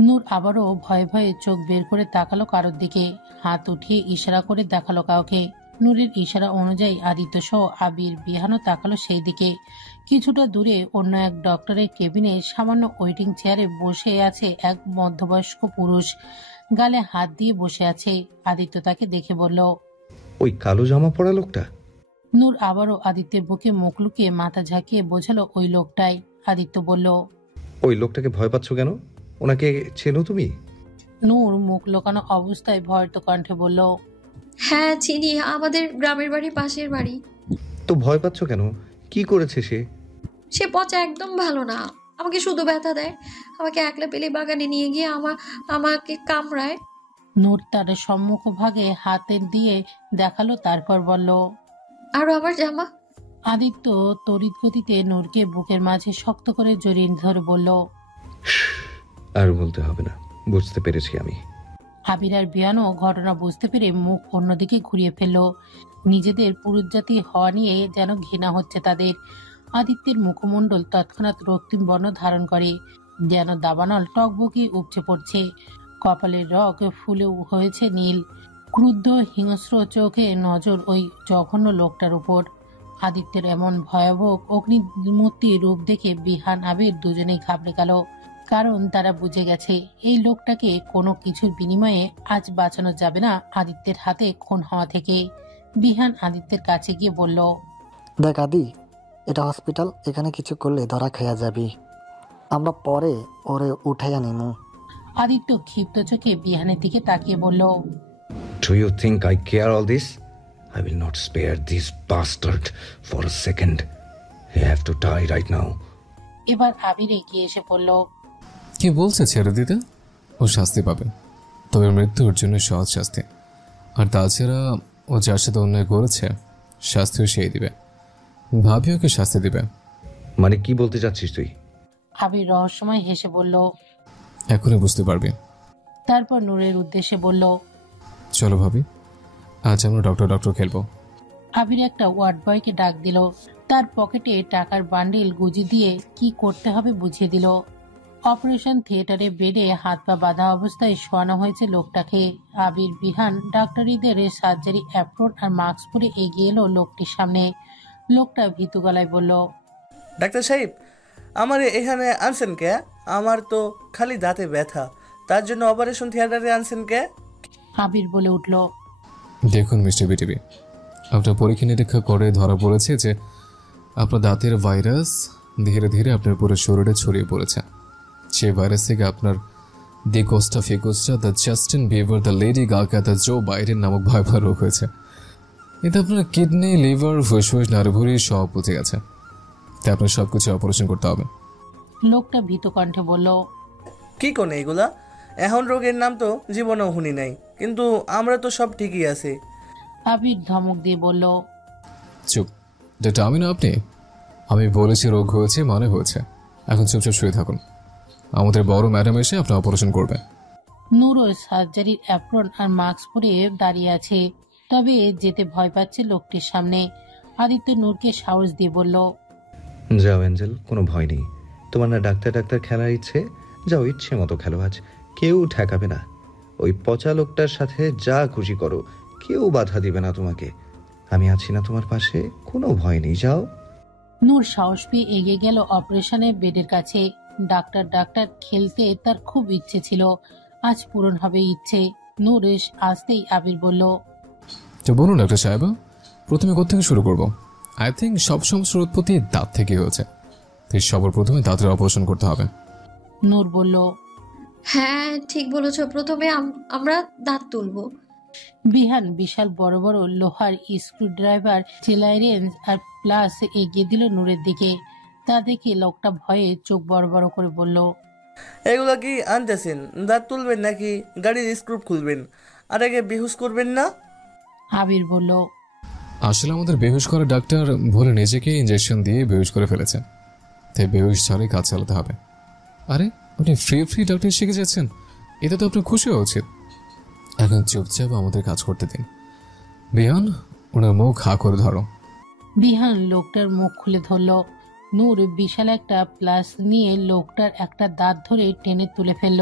নূর আবারও ভয়ে ভয়ে চোখ বের করে তাকালো কারোর দিকে। হাত উঠিয়ে ইশারা করে দেখালো কাউকে। নূরের ইশারা অনুযায়ী আদিত্য সহ আবির বিহানও তাকালো সেই দিকে। কিছুটা দূরে অন্য এক ডক্টরের কেবিনে সামান্য ওয়েটিং চেয়ারে বসে আছে এক মধ্যবয়স্ক পুরুষ। গালে হাত দিয়ে বসে আছে। আদিত্য তাকে দেখে বলল, ওই কালো জামা পরা লোকটা? নূর আবারও আদিত্যের বুকে মুখ লুকিয়ে মাথা ঝাঁকিয়ে বোঝালো ওই লোকটাই। আদিত্য বলল, ওই লোকটাকে ভয় পাচ্ছ কেন? ওনাকে চেনো তুমি? নূর মুখ লোকানো অবস্থায় ভয়ত কণ্ঠে বলল, হ্যাঁ চিনি, আমাদের গ্রামের বাড়ি, পাশের বাড়ি। তো ভয় পাচ্ছ কেন? কি করেছে সে? সে পচা একদম ভালো না, আমাকে শুধু ব্যথা দেয়, আমাকে একলা পেলে বাগানে নিয়ে গিয়ে আমাকে কামড়ায়। নূর তার সম্মুখ ভাগে হাতের দিয়ে দেখালো, তারপর বলল, আরো আমার জামা। আদিত্য তড়িৎ গতিতে নূরকে বুকের মাঝে শক্ত করে জড়িয়ে ধরে বলল, আর বলতে হবে না, বুঝতে পেরেছি আমি। আবির আর বিয়ানও ঘটনা বুঝতে পেরে মুখ অন্যদিকে ঘুরিয়ে ফেলল। নিজেদের পুরুষজাতি হওয়া নিয়ে যেন ঘৃণা হচ্ছে তাদের। আদিত্যের মুখমণ্ডল তৎক্ষণাৎ রক্তিম বর্ণ ধারণ করে, যেন দাবানল টকবকি উপচে পড়ছে। কপালের রগ ফুলে হয়েছে নীল। ক্রুদ্ধ হিংস্র চোখে নজর ওই জঘন্য লোকটার উপর। আদিত্যের এমন ভয়াবহ অগ্নিমূর্তি রূপ দেখে বিহান আবির দুজনেই ঘাবড়ে গেল। কারণ তারা বুঝে গেছে এই লোকটাকে কোনো কিছুর বিনিময়ে আজ বাঁচানো যাবে না আদিত্যের হাতে খুন হওয়া থেকে। বিহান আদিত্যের কাছে গিয়ে বলল, দেখ আদি, এটা হসপিটাল, এখানে কিছু করলে ধরা খেয়া যাবি। আমরা পরে ওরে উঠাইয়া নিমু। আদিত্য ক্ষিপ্ত চোখে বিহানের দিকে তাকিয়ে বলল, Do you think I care all this? I will not spare this bastard for a second. He have to die right now. এবার আবির এগিয়ে এসে বলল, কি বলছে ছেড়ে দিতে? ও শাস্তি পাবে, তবে মৃত্যুর জন্য সহজ শাস্তি। আর তাছাড়া ও যার সাথে অন্যায় করেছে শাস্তিও সেই দিবে। ভাবি ওকে শাস্তি দিবে। মানে কি বলতে চাচ্ছিস তুই? আবির রহস্যময় হেসে বলল। এখনই বুঝতে পারবি। তারপর নূরের উদ্দেশ্যে বলল, চলো ভাবি, আজ আমরা ডক্টর খেলবো। আবির একটা ওয়ার্ড বয়কে ডাক দিল। তার পকেটে টাকার বান্ডিল গুজি দিয়ে কি করতে হবে বুঝিয়ে দিল। অপারেশন থিয়েটারে বেডে হাত পা বাঁধা অবস্থায় শোয়ানো হয়েছে লোকটাকে। আবির বিহান ডাক্তারিদের সার্জারি অ্যাপ্রোন আর মাস্ক পরে এগিয়ে এলো লোকটির সামনে। লোকটা ভীতু গলায় বলল, ডাক্তার সাহেব, আমার এখানে আনছেন কে? আমার তো খালি দাঁতে ব্যথা, তার জন্য অপারেশন থিয়েটারে আনছেন কে? আবির বলে উঠল, দেখুন মিস্টার বিটিভি, আপনার পরীক্ষা নিরীক্ষা করে ধরা পড়েছে যে আপনার দাঁতের ভাইরাস ধীরে ধীরে আপনার পুরো শরীরে ছড়িয়ে পড়েছে। সেই ভাইরাস থেকে আপনার দি কোস্টা ফিকোস্টা, the Justin Bieber, the Lady Gaga, the Joe Biden নামক ভয়াবহ রোগ হয়েছে। এতে আপনার কিডনি, লিভার, ফুসফুস, নাড়িভুঁড়ি সব বুঝে গেছে। তাই আপনার সব কিছু অপারেশন করতে হবে। লোকটা ভীতু কণ্ঠে বলল, কি কোনে এগুলা? এখন রোগের নাম তো জীবনেও শুনি নাই, কিন্তু আমরা তো সব ঠিকই আছে। আবির ধমক দিয়ে বলল, চুপ, যেটা আমি না আপনি। আমি বলেছি রোগ হয়েছে মানে হয়েছে। এখন চুপচাপ শুয়ে থাকুন, আমাদের বড় ম্যাডাম এসে আপনার অপারেশন করবে। নূরও সার্জারির অ্যাপ্রন আর মাস্ক পরে দাঁড়িয়ে আছে, তবে যেতে ভয় পাচ্ছে লোকটির সামনে। আদিত্য নূরকে সাহস দিয়ে বলল, যাও অ্যাঞ্জেল, কোনো ভয় নেই। তোমার না ডাক্তার খেলার ইচ্ছে, যাও ইচ্ছে মতো খেলো আজ, কেউ ঠেকাবে না। ওই পচা লোকটার সাথে যা খুশি করো, কেউ বাধা দিবে না তোমাকে। আমি আছি না তোমার পাশে, কোনো ভয় নেই, যাও। নূর সাহস পেয়ে এগিয়ে গেল অপারেশনের বেডের কাছে। ডাক্তার ডাক্তার খেলতে তার খুব ইচ্ছে ছিল, আজ পূরণ হবে ইচ্ছে। নূর আসতেই আবির বলল, তো বলুন ডাক্তার সাহেব, প্রথমে কোত্থেকে শুরু করব? আই থিঙ্ক সব সমস্যার উৎপত্তি দাঁত থেকে হয়েছে, তাই সবার প্রথমে দাঁতের অপারেশন করতে হবে। নূর বলল, হ্যাঁ ঠিক বলেছ, প্রথমে আমরা দাঁত তুলবো। বিহান বিশাল বড় বড় লোহার স্ক্রুড্রাইভার, চেলাইরেন্স আর প্লাস এগিয়ে দিল নূরের দিকে। তা দেখে লোকটা ভয়ে চোখ বড় বড় করে বলল, এগুলো কি আনতেছেন? দাঁত তুলবেন নাকি গাড়ির স্ক্রু খুলবেন? আর আগে বেহুশ করবেন না? আবির বলল, আসলে আমাদের বেহুশ করা ডাক্তার ভুলে নিজেকে ইঞ্জেকশন দিয়ে বেহুশ করে ফেলেছেন, তাই বেহুশ ছাড়াই কাজ চালাতে হবে। আরে আপনি ফ্রি ডাক্তার শিখে যাচ্ছেন, এতে তো আপনার খুশি হওয়া উচিত। এখন চুপচাপ আমাদের কাজ করতে দিন। বিহান, ওনার মুখ হা করে ধরো। বিহান লোকটার মুখ খুলে ধরল। নূর বিশাল একটা প্লাস নিয়ে লোকটার একটা দাঁত ধরে টেনে তুলে ফেলল।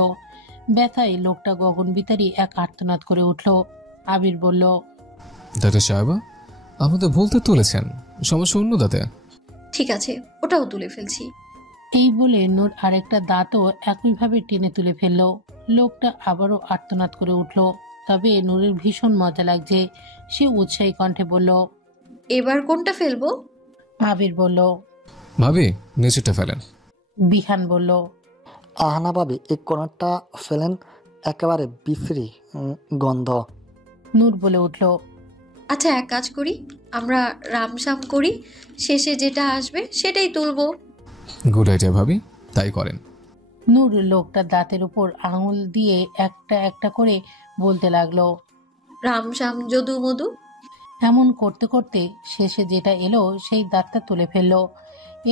ব্যথায় লোকটা গগনবিতারী এক আর্তনাদ করে উঠল। আবির বলল, ডাক্তার সাহেব, আপনি তো ভুলতে তুলেছেন, সমস্যা অন্য দাঁতে। ঠিক আছে, ওটাও তুলে ফেলছি। এই বলে নূর আরেকটা দাঁতও একইভাবে টেনে তুলে ফেলল। লোকটা আবারও আর্তনাদ করে উঠল। তবে নূরের ভীষণ মজা লাগছে। সে উৎসাহী কণ্ঠে বলল, এবার কোনটা ফেলবো? আবির বলল, ভাবি নিচেরটা ফেলেন। বিহান বলল, আহানা ভাবি এই কোণারটা ফেলেন, একেবারে বিশ্রী গন্ধ। নূর বলে উঠল, আচ্ছা এক কাজ করি, আমরা রামসাম করি, শেষে যেটা আসবে সেটাই তুলবো। গুড আইডিয়া ভাবি, তাই করেন। নূর লোকটা দাঁতের উপর আঙুল দিয়ে একটা একটা করে বলতে লাগলো, রামসাম যদু মধু। এমন করতে করতে শেষে যেটা এলো সেই দাঁতটা তুলে ফেললো।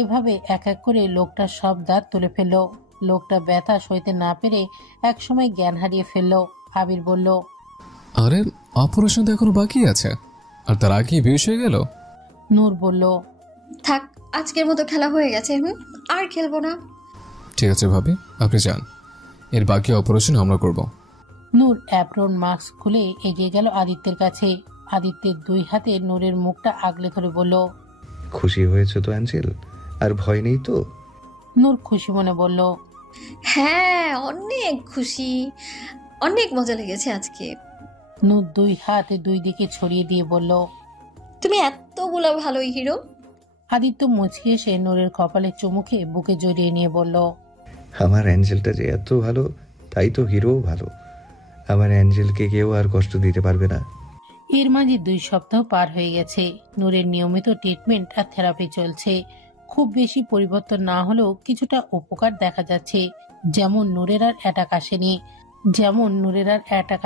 এভাবে এক এক করে লোকটা সব দাঁত তুলে ফেললো। লোকটা ব্যথা সইতে না পেরে একসময় জ্ঞান হারিয়ে ফেললো। আবির বলল, আরে অপারেশন তো এখনো বাকি আছে, আর তার আগেই বেশ হয়ে গেল। নূর বলল, থাক, আজকের মতো খেলা হয়ে গেছে, আর খেলবো না। ঠিক আছে ভাবি, আপনি যান, এর বাকি অপারেশন আমরা করব। নূর অ্যাপ্রন মাস্ক খুলে এগিয়ে গেল আদিত্যের কাছে। আদিত্যের দুই হাতে নূরের মুখটা আগলে ধরে বলল, খুশি হয়েছে তো অ্যাঞ্জেল? আর ভয় নেই তো? নূর খুশি মনে বলল, হ্যাঁ অনেক খুশি, অনেক মজা লেগেছে আজকে। নূর দুই হাত দুই দিকে ছড়িয়ে দিয়ে বলল, তুমি এতগুলো ভালোই হিরো। আদিত্য মুচকি এসে নূরের কপালে চুমুকে বুকে জড়িয়ে নিয়ে বলল, আমার অ্যাঞ্জেলটা যে এত ভালো, তাই তো হিরোও ভালো। আমার অ্যাঞ্জেলকে কেউ আর কষ্ট দিতে পারবে না। এর মাঝে 2 সপ্তাহ পার হয়ে গেছে। নূরের নিয়মিত ট্রিটমেন্ট আর থেরাপি চলছে। খুব বেশি পরিবর্তন না হলেও কিছুটা উপকার দেখা যাচ্ছে। যেমন নূরের আর অ্যাটাক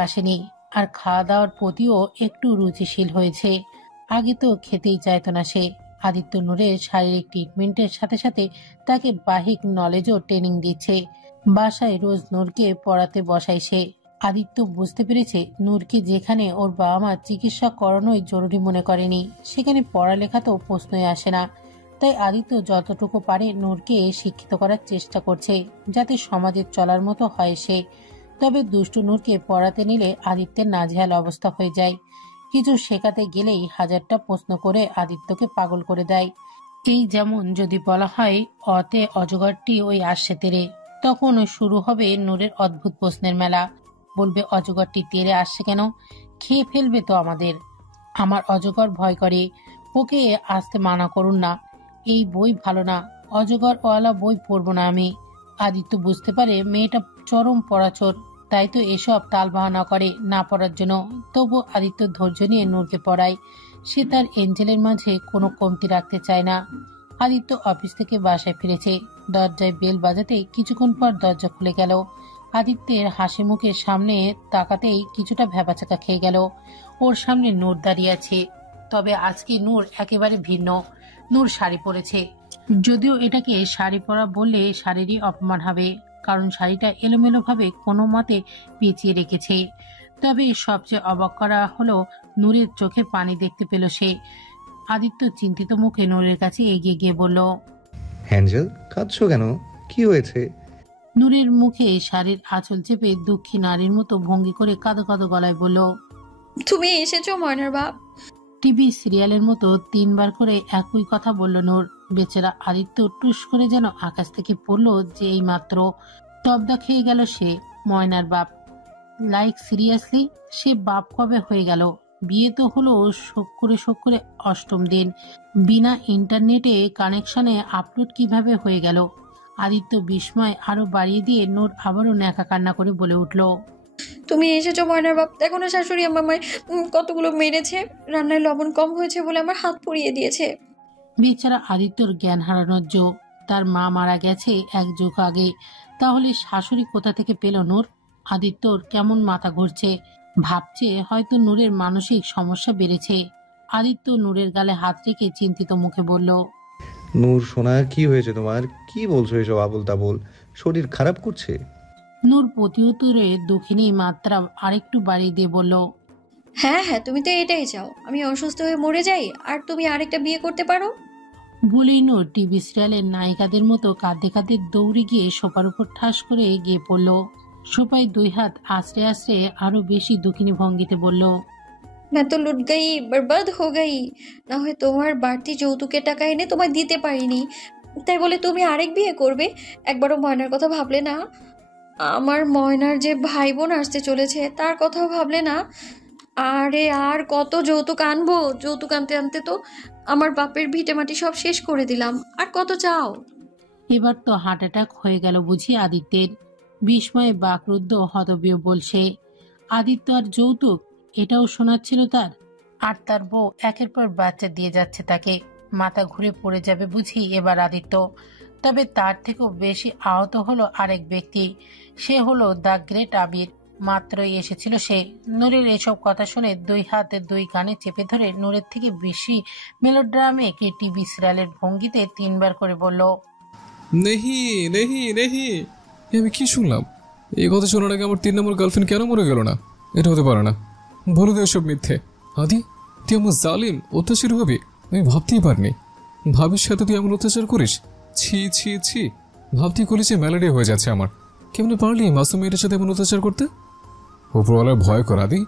আসেনি, আর খাওয়া দাওয়ার প্রতিও একটু রুচিশীল হয়েছে। আগে তো খেতেই চাইতো না সে। আদিত্য নূরের শারীরিক ট্রিটমেন্টের সাথে সাথে তাকে বাহিক নলেজও ট্রেনিং দিচ্ছে। বাসায় রোজ নূরকে পড়াতে বসায় সে। আদিত্য বুঝতে পেরেছে নূরকে যেখানে ওর বাবা মা চিকিৎসা করানোই জরুরি মনে করেনি, সেখানে পড়ালেখা তো প্রশ্নই আসে না। তাই আদিত্য যতটুকু পারে নূরকে শিক্ষিত করার চেষ্টা করছে, যাতে সমাজে চলার মতো হয় সে। তবে দুষ্টু নূরকে পড়াতে নিলে আদিত্যের নাজেহাল অবস্থা হয়ে যায়। কিছু শেখাতে গেলেই 1000টা প্রশ্ন করে আদিত্যকে পাগল করে দেয়। এই যেমন যদি বলা হয় অতে অজগরটি ওই আসছে তেরে, তখন শুরু হবে নূরের অদ্ভুত প্রশ্নের মেলা। বলবে অজগরটি তেরে আসছে কেন? খেয়ে ফেলবে তো আমাদের। আমার অজগর ভয় করে, ওকে আসতে মানা করুন না। এই বই ভালো না, অজগরওয়ালা বই পড়বো না আমি। আদিত্য বুঝতে পারে মেয়েটা চরম পড়াচোর, তাই তো এসব তালবাহানা করে না পড়ার জন্য। তবু আদিত্য ধৈর্য নিয়ে নূরকে পড়ায়। সে তার এঞ্জেলের মাঝে কোনো কমতি রাখতে চায় না। আদিত্য অফিস থেকে বাসায় ফিরেছে। দরজায় বেল বাজাতে কিছুক্ষণ পর দরজা খুলে গেল। আদিত্যের হাসি মুখের সামনে তাকাতেই কিছুটা ভ্যাবাচাকা খেয়ে গেল। ওর সামনে নূর দাঁড়িয়ে আছে, তবে আজকে নূর একেবারে ভিন্ন। নূর শাড়ি পরেছে, যদিও এটাকে শাড়ি পরা বললে শাড়িরই অপমান হবে, কারণ শাড়িটা এলোমেলো ভাবে কোনো মতে পেঁচিয়ে রেখেছে। তবে সবচেয়ে অবাক করা হলো নূরের চোখে পানি দেখতে পেল সে। আদিত্য চিন্তিত মুখে নূরের কাছে এগিয়ে গিয়ে বলল, অ্যাঞ্জেল, কাঁদছো কেন? কি হয়েছে? নূরের মুখে শাড়ির আঁচল চেপে দুঃখী নারীর মতো ভঙ্গি করে কাঁদো কাঁদো গলায় বলল, তুমি এসেছো ময়নার বাপ। টিভি সিরিয়ালের মতো 3 বার করে একই কথা বলল নূর। বেচারা আদিত্য টুস করে যেন আকাশ থেকে পড়লো যে এই মাত্র তবদা খেয়ে গেল সে। ময়নার বাপ, লাইক সিরিয়াসলি, সে বাপ কবে হয়ে গেল? বিয়ে তো হলো শোক করে 8ম দিন, বিনা ইন্টারনেটে কানেকশনে আপলোড কিভাবে হয়ে গেল? আদিত্য বিস্ময় আরো বাড়িয়ে দিয়ে নূর আবারও ন্যাকা কান্না করে বলে উঠল, তুমি এসেছো ময়নার বাপ, দেখো না শাশুড়ি আমায় কতগুলো মেরেছে, রান্নায় লবণ কম হয়েছে বলে আমার হাত পুড়িয়ে দিয়েছে। বেচারা আদিত্যর জ্ঞান হারানোর জো। তার মা মারা গেছে 1 যুগ আগে, তাহলে শাশুড়ি কোথা থেকে পেল নূর? আদিত্যর কেমন মাথা ঘুরছে, ভাবছে হয়তো নূরের মানসিক সমস্যা বেড়েছে। আদিত্য নূরের গালে হাত রেখে চিন্তিত মুখে বলল, নূর সোনা, কি হয়েছে তোমার? কি বলছো এসব আবল তাবল? শরীর খারাপ করছে? নূর প্রতিউত্তরে দুঃখিনী মাত্রা আরেকটু বাড়িয়ে দিয়ে বলল, হ্যাঁ হ্যাঁ, তুমি তো এটাই চাও, আমি অসুস্থ হয়ে মরে যাই আর তুমি আরেকটা বিয়ে করতে পারো। বলেই নূর টিভি সিরিয়ালের নায়িকাদের মতো কাঁদতে কাঁদতে দৌড়ে গিয়ে সোফার উপর ঠাস করে গিয়ে পড়ল। সোফায় 2 হাত আশ্রে আশ্রে আরো বেশি দুঃখিনী ভঙ্গিতে বলল, मैं तो लुट गई, बर्बाद हो गई। না হয় তোমার বাড়তি যৌতুকের টাকা এনে তোমায় দিতে পারিনি, তাই বলে তুমি আরেক বিয়ে করবে? একবারও ময়নার কথা ভাবলে না? আমার ময়নার যে ভাই বোন আসতে চলেছে তার কথাও ভাবলে না? আরে আর কত যৌতুক আনবো? যৌতুক আনতে আনতে তো আমার বাপের ভিটে মাটি সব শেষ করে দিলাম, আর কত চাও? এবার তো হার্ট অ্যাটাক হয়ে গেল বুঝি আদিত্যের। বিস্ময়ে বাকরুদ্ধ হতবিয় বলছে, আদিত্য আর যৌতুক, এটাও শোনাচ্ছিল তার? আর তার বউ একের পর বাচ্চা দিয়ে যাচ্ছে তাকে। মাথা ঘুরে পড়ে যাবে বুঝি এবার আদিত্য। তবে তার থেকেও বেশি আহত হলো আরেক ব্যক্তি, সে হলো দ্য গ্রেট আবির। মাত্রই এসেছিল সে। নূরের এসব কথা শুনে 2 হাতে 2 কানে চেপে ধরে নূরের থেকে বেশি মেলোড্রামে কি টিভি সিরিয়ালের ভঙ্গিতে 3 বার করে বলল, নেহি নেহি নেহি। আমি কি শুনলাম? এই কথা শোনার আগে আমার 3 নম্বর গার্লফ্রেন্ড কেন মরে গেল না? এটা হতে পারে না, বলে দেয় সব মিথ্যে। আদি, তুই এমন জালিম অত্যাচারী হবি আমি ভাবতেই পারিনি। ভাবির সাথে তুই এমন অত্যাচার করিস? ছি ছি ছি, ভাবতেই করেছি ম্যালেরিয়া হয়ে যাচ্ছে আমার। কেমনে পারলি মাসুম মেয়েটার সাথে এমন অত্যাচার করতে? উপরওয়ালার ভয় কর আদি।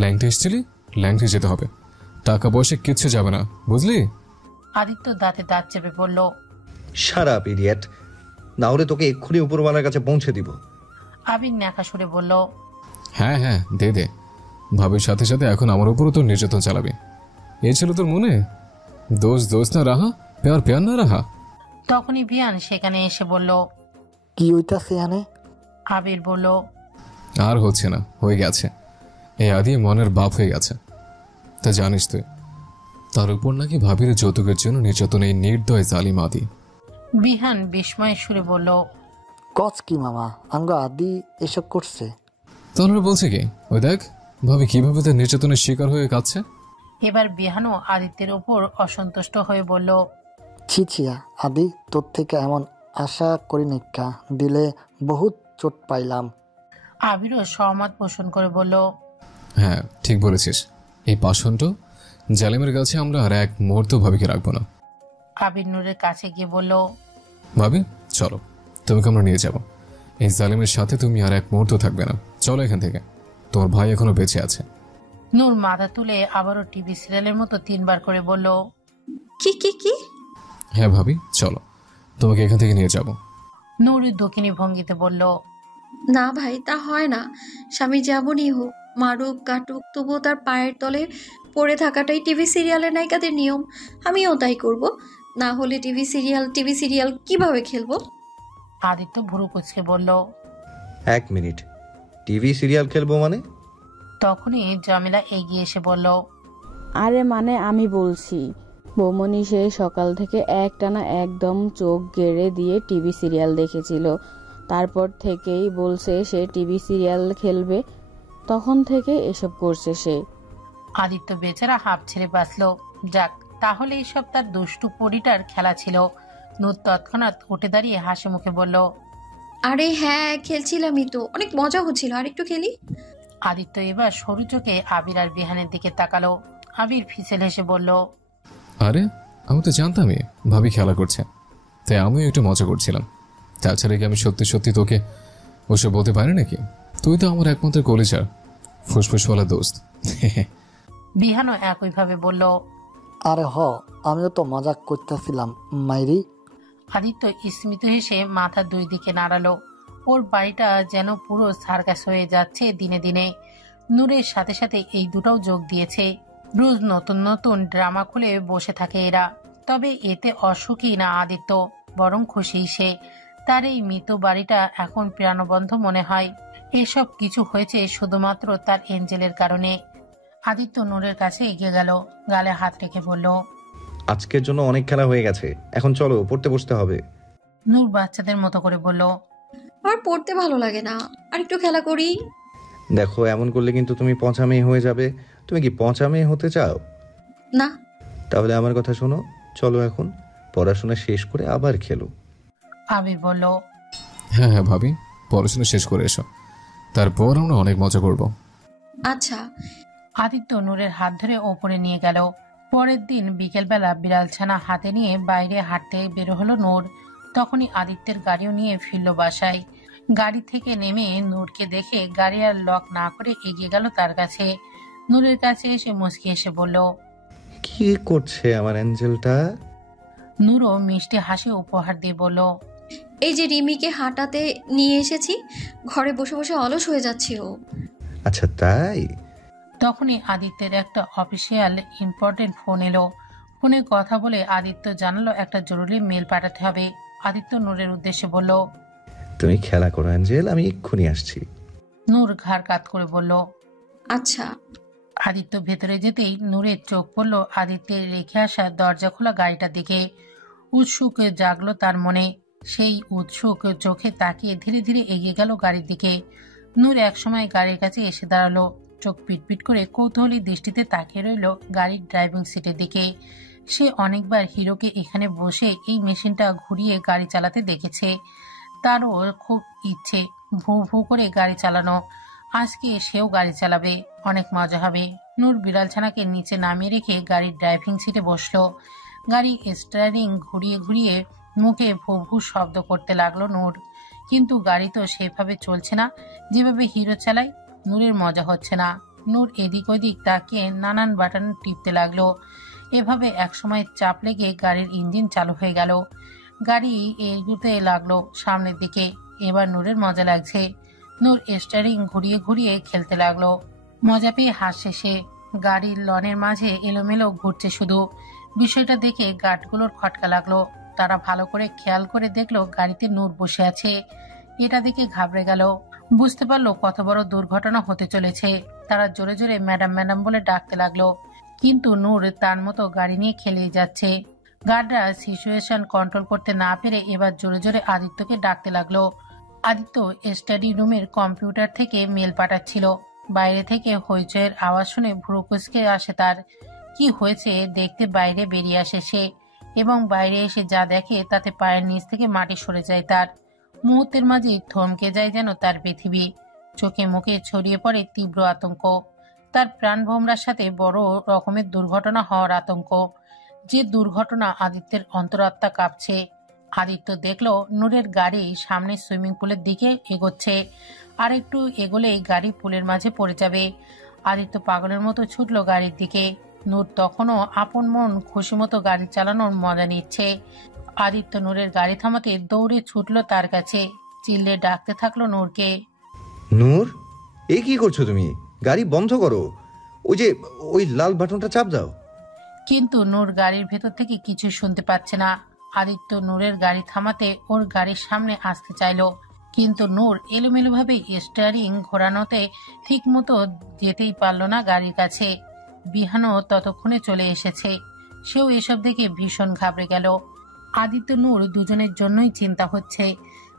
ল্যাংটে এসেছিলি, ল্যাংটে যেতে হবে। টাকা পয়সা কিচ্ছু যাবে না, বুঝলি? আদিত্য দাঁতে দাঁত চেপে বলল, সারা পিরিয়ড না হলে তোকে এক্ষুনি উপরওয়ালার কাছে পৌঁছে দিব। আবির ন্যাকা সুরে বলল, হ্যাঁ হ্যাঁ, দে দে। ভাবির সাথে সাথে এখন আমার উপরও তোর নির্যাতন চালাবি? এই ছিল তোর মনে? দোষ দোষ না রাহা, প্যার প্যার না রাহা। তখনই ভিয়ান সেখানে এসে বলল, কি হইতাছে আনে? আবির বলল, আর হচ্ছে না, হয়ে গেছে। এই আদি মনের বাপ হয়ে গেছে। তা জানিস তুই, তার উপর নাকি ভাবির যৌতুকের জন্য নির্যাতন এই নির্দয় জালিম আদি। বিহান বিস্ময় সুরে বলল, কচ কি মামা, আঙ্গ আদি এসব করছে? তাহলে বলছে কি, ওই দেখ ভাবি কিভাবে তার নির্যাতনের শিকার হয়ে কাঁদছে। এবার বিহানও আদিত্যের উপর অসন্তুষ্ট হয়ে বলল, ছি ছিয়া আদি, তোর থেকে এমন আশা করি নিকা, দিলে বহুত চোট পাইলাম। আবিরও সহমত পোষণ করে বলল, হ্যাঁ ঠিক বলেছিস, এই পাষণ্ড জালিমের কাছে আমরা আর এক মুহূর্ত ভাবিকে রাখবো না। আবির নূরের কাছে গিয়ে বলল, ভাবি চলো, তোমাকে আমরা নিয়ে যাব। এই জালিমের সাথে তুমি আর এক মুহূর্ত থাকবে না, চলো এখান থেকে, তোমার ভাই এখনো বেঁচে আছে। নূর মাথা তুলে আবারও টিভি সিরিয়ালের মতো 3 বার করে বলল, কি কি কি? হ্যাঁ ভাবি চলো, তোমাকে এখান থেকে নিয়ে যাব। নূর দক্ষিণী ভঙ্গিতে বলল, না ভাই, তা হয় না। স্বামী যেমনই হোক, মারুক কাটুক, তবুও তার পায়ের তলে পড়ে থাকাটাই টিভি সিরিয়ালের নায়িকাদের নিয়ম। আমিও তাই করব। না হলে টিভি সিরিয়াল কিভাবে খেলবো? আদিত্য ভুরু কুচকে বলল, 1 মিনিট, টিভি সিরিয়াল খেলবো মানে? তখনই জামিলা এগিয়ে এসে বলল, আরে মানে আমি বলছি, বৌমনি সে সকাল থেকে একটানা একদম চোখ গেড়ে দিয়ে টিভি সিরিয়াল দেখেছিল। তারপর থেকেই বলছে সে টিভি সিরিয়াল খেলবে, তখন থেকে এসব করছে সে। আদিত্য বেচারা হাঁপ ছেড়ে বাঁচল। যাক, তাহলে এইসব তার দুষ্টু পরিটার খেলা ছিল। নূর তৎক্ষণাৎ উঠে দাঁড়িয়ে হাসি মুখে বলল, আরে হ্যাঁ, খেলছিলামই তো, অনেক মজা হচ্ছিল, আর একটু খেলি। আদিত্য এবার সরু চোখে আবির আর বিহানের দিকে তাকালো। আবির ফিসেল হেসে বলল, আরে আমি তো জানতামই ভাবি খেলা করছে, তাই আমিও একটু মজা করছিলাম। তাছাড়া কি আমি সত্যি সত্যি তোকে ওসব বলতে পারি নাকি? তুই তো আমার একমাত্র কলিজার ফুসফুসওয়ালা দোস্ত। বিহানও একইভাবে বলল। আরে আমিও তো মজা করতেছিলাম মাইরি। আদিত্য স্মিত হেসে মাথা দুই দিকে নাড়ালো। ওর বাড়িটা যেন পুরো সার্কাস হয়ে যাচ্ছে দিনে দিনে। নূরের সাথে সাথে এই দুটাও যোগ দিয়েছে। রোজ নতুন নতুন ড্রামা খুলে বসে থাকে এরা। তবে এতে অসুখী না আদিত্য, বরং খুশি সে। তার এই মৃত বাড়িটা এখন প্রাণবন্ধ মনে হয়। এসব কিছু হয়েছে শুধুমাত্র তার এঞ্জেলের কারণে। আদিত্য নূরের কাছে এগিয়ে গেল, গালে হাত রেখে বলল, আজকের জন্য অনেক খেলা হয়ে গেছে, এখন চলো পড়তে বসতে হবে। নূর বাচ্চাদের মতো করে বলল, আর পড়তে ভালো লাগে না, আর একটু খেলা করি। দেখো, এমন করলে কিন্তু তুমি পচা মেয়ে হয়ে যাবে। তুমি কি পচা মেয়ে হতে চাও? না। তাহলে আমার কথা শোনো, চলো এখন পড়াশোনা শেষ করে আবার খেলো। আবির বলল, হ্যাঁ ভাবি, পড়াশোনা শেষ করে এসো, তারপর আমরা অনেক মজা করব। আচ্ছা। আদিত্য নূরের হাত ধরে ওপরে নিয়ে গেল। পরের দিন বিকেলবেলা বিড়ালছানা হাতে নিয়ে বাইরে হাঁটতে বের হলো নূর। তখনই আদিত্যের গাড়িও নিয়ে ফিরল বাসায়। গাড়ি থেকে নেমে নূরকে দেখে গাড়ি আর লক না করে এগিয়ে গেল তার কাছে। নূরের কাছে এসে মুচকি এসে বলল, কি করছে আমার অ্যাঞ্জেলটা? নূরও মিষ্টি হাসি উপহার দিয়ে বলল, এই যে রিমিকে হাঁটাতে নিয়ে এসেছি, ঘরে বসে বসে অলস হয়ে যাচ্ছে ও। আচ্ছা তাই? তখনই আদিত্যের একটা অফিসিয়াল ইম্পর্টেন্ট ফোন এলো। ফোনে কথা বলে আদিত্য জানালো একটা জরুরি মেল পাঠাতে হবে। আদিত্য নূরের উদ্দেশ্যে বলল, তুমি খেলা করো অ্যাঞ্জেল, আমি এক্ষুনি আসছি। নূর ঘাড় কাত করে বলল, আচ্ছা। আদিত্য ভেতরে যেতেই নূরের চোখ পড়ল আদিত্যের রেখে আসা দরজা খোলা গাড়িটার দিকে। উৎসুক জাগলো তার মনে। সেই উৎসুক চোখে তাকিয়ে ধীরে ধীরে এগিয়ে গেল গাড়ির দিকে। নূর একসময় গাড়ির কাছে এসে দাঁড়ালো, চোখ পিটপিট করে কৌতূহলী দৃষ্টিতে তাকিয়ে রইল গাড়ির ড্রাইভিং সিটের দিকে। সে অনেকবার হিরোকে এখানে বসে এই মেশিনটা ঘুরিয়ে গাড়ি চালাতে দেখেছে। তারও খুব ইচ্ছে ভু ভু করে গাড়ি চালানো। আজকে সেও গাড়ি চালাবে, অনেক মজা হবে। নূর বিড়ালছানাকে নিচে নামিয়ে রেখে গাড়ির ড্রাইভিং সিটে বসলো। গাড়ি স্টিয়ারিং ঘুরিয়ে ঘুরিয়ে মুখে ভু ভু শব্দ করতে লাগলো নূর। কিন্তু গাড়ি তো সেভাবে চলছে না যেভাবে হিরো চালায়। নূরের মজা হচ্ছে না। নূর এদিক ওদিক তাকিয়ে নানান বাটন টিপতে লাগলো। এভাবে একসময় চাপ লেগে গাড়ির ইঞ্জিন চালু হয়ে গেল। গাড়ি এগোতে লাগলো সামনের দিকে। এবার নূরের মজা লাগছে। নূর স্টিয়ারিং ঘুরিয়ে ঘুরিয়ে খেলতে লাগলো। মজা পেয়ে হাসছে সে। গাড়ির লনের মাঝে এলোমেলো ঘুরছে শুধু। বিষয়টা দেখে গার্ডগুলোর খটকা লাগলো। তারা ভালো করে খেয়াল করে দেখলো গাড়িতে নূর বসে আছে। এটা দেখে ঘাবড়ে গেল। বুঝতে পারলো কত বড় দুর্ঘটনা হতে চলেছে। তারা জোরে জোরে ম্যাডাম ম্যাডাম বলে ডাকতে লাগলো, কিন্তু নূর তার মতো গাড়ি নিয়ে খেলিয়ে যাচ্ছে। গার্ডরা সিচুয়েশন কন্ট্রোল করতে না পেরে এবার জোরে জোরে আদিত্যকে ডাকতে লাগলো। আদিত্য স্টাডি রুমের কম্পিউটার থেকে মেল পাঠাচ্ছিল। বাইরে থেকে হইচয়ের আওয়াজ শুনে ভ্রু কুঁচকে আসে তার। কি হয়েছে দেখতে বাইরে বেরিয়ে আসে সে, এবং বাইরে এসে যা দেখে তাতে পায়ের নিচ থেকে মাটি সরে যায় তার। মুহূর্তের মাঝে থমকে যায় যেন তার পৃথিবী। চোখে মুখে ছড়িয়ে পড়ে তীব্র আতঙ্ক। তার প্রাণভোমরার সাথে বড় রকমের দুর্ঘটনা হওয়ার আতঙ্ক। যে দুর্ঘটনা আদিত্যের অন্তরাত্মা কাঁপছে। আদিত্য দেখলো নূরের গাড়ি সামনে সুইমিং পুলের দিকে এগোচ্ছে। আর একটু এগোলেই গাড়ি পুলের মাঝে পড়ে যাবে। আদিত্য পাগলের মতো ছুটলো গাড়ির দিকে। নূর তখনও আপন মন খুশি মতো গাড়ি চালানোর মজা নিচ্ছে। আদিত্য নূরের গাড়ি থামাতে দৌড়ে ছুটলো তার কাছে। চিল্লে ডাকতে থাকলো নূরকে, নূর, এ কি করছো তুমি? গাড়ি বন্ধ করো, ওই লাল বাটনটা চাপ দাও। কিন্তু নূর গাড়ির ভেতর থেকে কিছু শুনতে পাচ্ছে না। আদিত্য নূরের গাড়ি থামাতে ওর গাড়ির সামনে আসতে চাইলো, কিন্তু নূর এলোমেলো ভাবে স্টিয়ারিং ঘোরানোতে ঠিক মতো যেতেই পারলো না গাড়ির কাছে। বিহানও ততক্ষণে চলে এসেছে। সেও এসব দেখে ভীষণ ঘাবড়ে গেল। আদিত্য নূর দুজনের জন্যই চিন্তা হচ্ছে,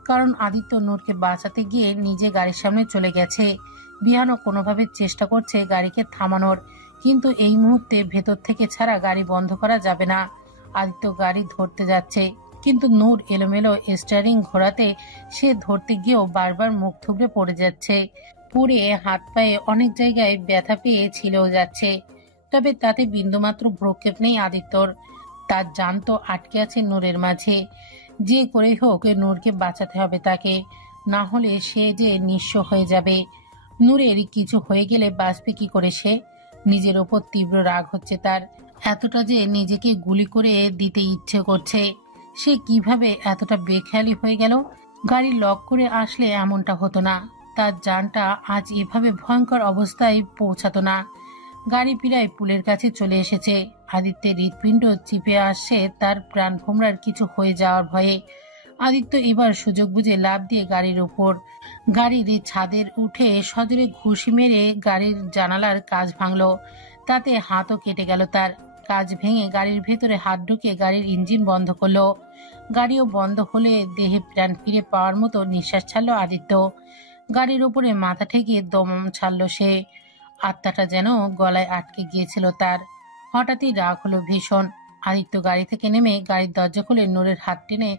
কারণ আদিত্য নূরকে বাঁচাতে গিয়ে নিজে গাড়ির সামনে চলে গেছে। বিহানও কোনোভাবে চেষ্টা করছে গাড়িকে থামানোর, কিন্তু এই মুহূর্তে ভেতর থেকে ছাড়া গাড়ি বন্ধ করা যাবে না। আদিত্য গাড়ি ধরতে যাচ্ছে, কিন্তু নূর এলোমেলো স্টিয়ারিং ঘোরাতে সে ধরতে গিয়েও বারবার মুখ থুবড়ে পড়ে যাচ্ছে। পুড়ে হাত পায়ে অনেক জায়গায় ব্যথা পেয়ে ছিলেও যাচ্ছে। তবে তাতে বিন্দুমাত্র ভ্রুক্ষেপ নেই আদিত্যর। তার জান তো আটকে আছে নূরের মাঝে। যে করেই হোক নূরকে বাঁচাতে হবে তাকে, না হলে সে যে নিঃস্ব হয়ে যাবে। নূরের কিছু হয়ে গেলে বাঁচবে কি করে সে? নিজের ওপর তীব্র রাগ হচ্ছে তার, এতটা যে নিজেকে গুলি করে দিতে ইচ্ছে করছে। সে কিভাবে এতটা বেখেয়ালি হয়ে গেল? গাড়ি লক করে আসলে এমনটা হতো না, তার জানটা আজ এভাবে ভয়ঙ্কর অবস্থায় পৌঁছাতো না। গাড়ি প্রায় পুলের কাছে চলে এসেছে। আদিত্যের হৃৎপিণ্ড চিপে আসছে তার প্রাণ ভোমরার কিছু হয়ে যাওয়ার ভয়ে। আদিত্য এবার সুযোগ বুঝে লাফ দিয়ে গাড়ির উপর, গাড়ির ছাদের উঠে সজোরে ঘুষি মেরে গাড়ির জানালার কাঁচ ভাঙলো। তাতে হাতও কেটে গেল তার। কাঁচ ভেঙে গাড়ির ভেতরে হাত ঢুকে গাড়ির ইঞ্জিন বন্ধ করলো। গাড়িও বন্ধ হলে দেহে প্রাণ ফিরে পাওয়ার মতো নিঃশ্বাস ছাড়লো আদিত্য। গাড়ির উপরে মাথা ঠেকিয়ে দম ছাড়লো সে। আত্মাটা যেন গলায় আটকে গিয়েছিল তার। হঠাৎই রাগ হলো ভীষণ। আদিত্য গাড়ি থেকে নেমে গাড়ির দরজা খুলে নূরের হাত টেনে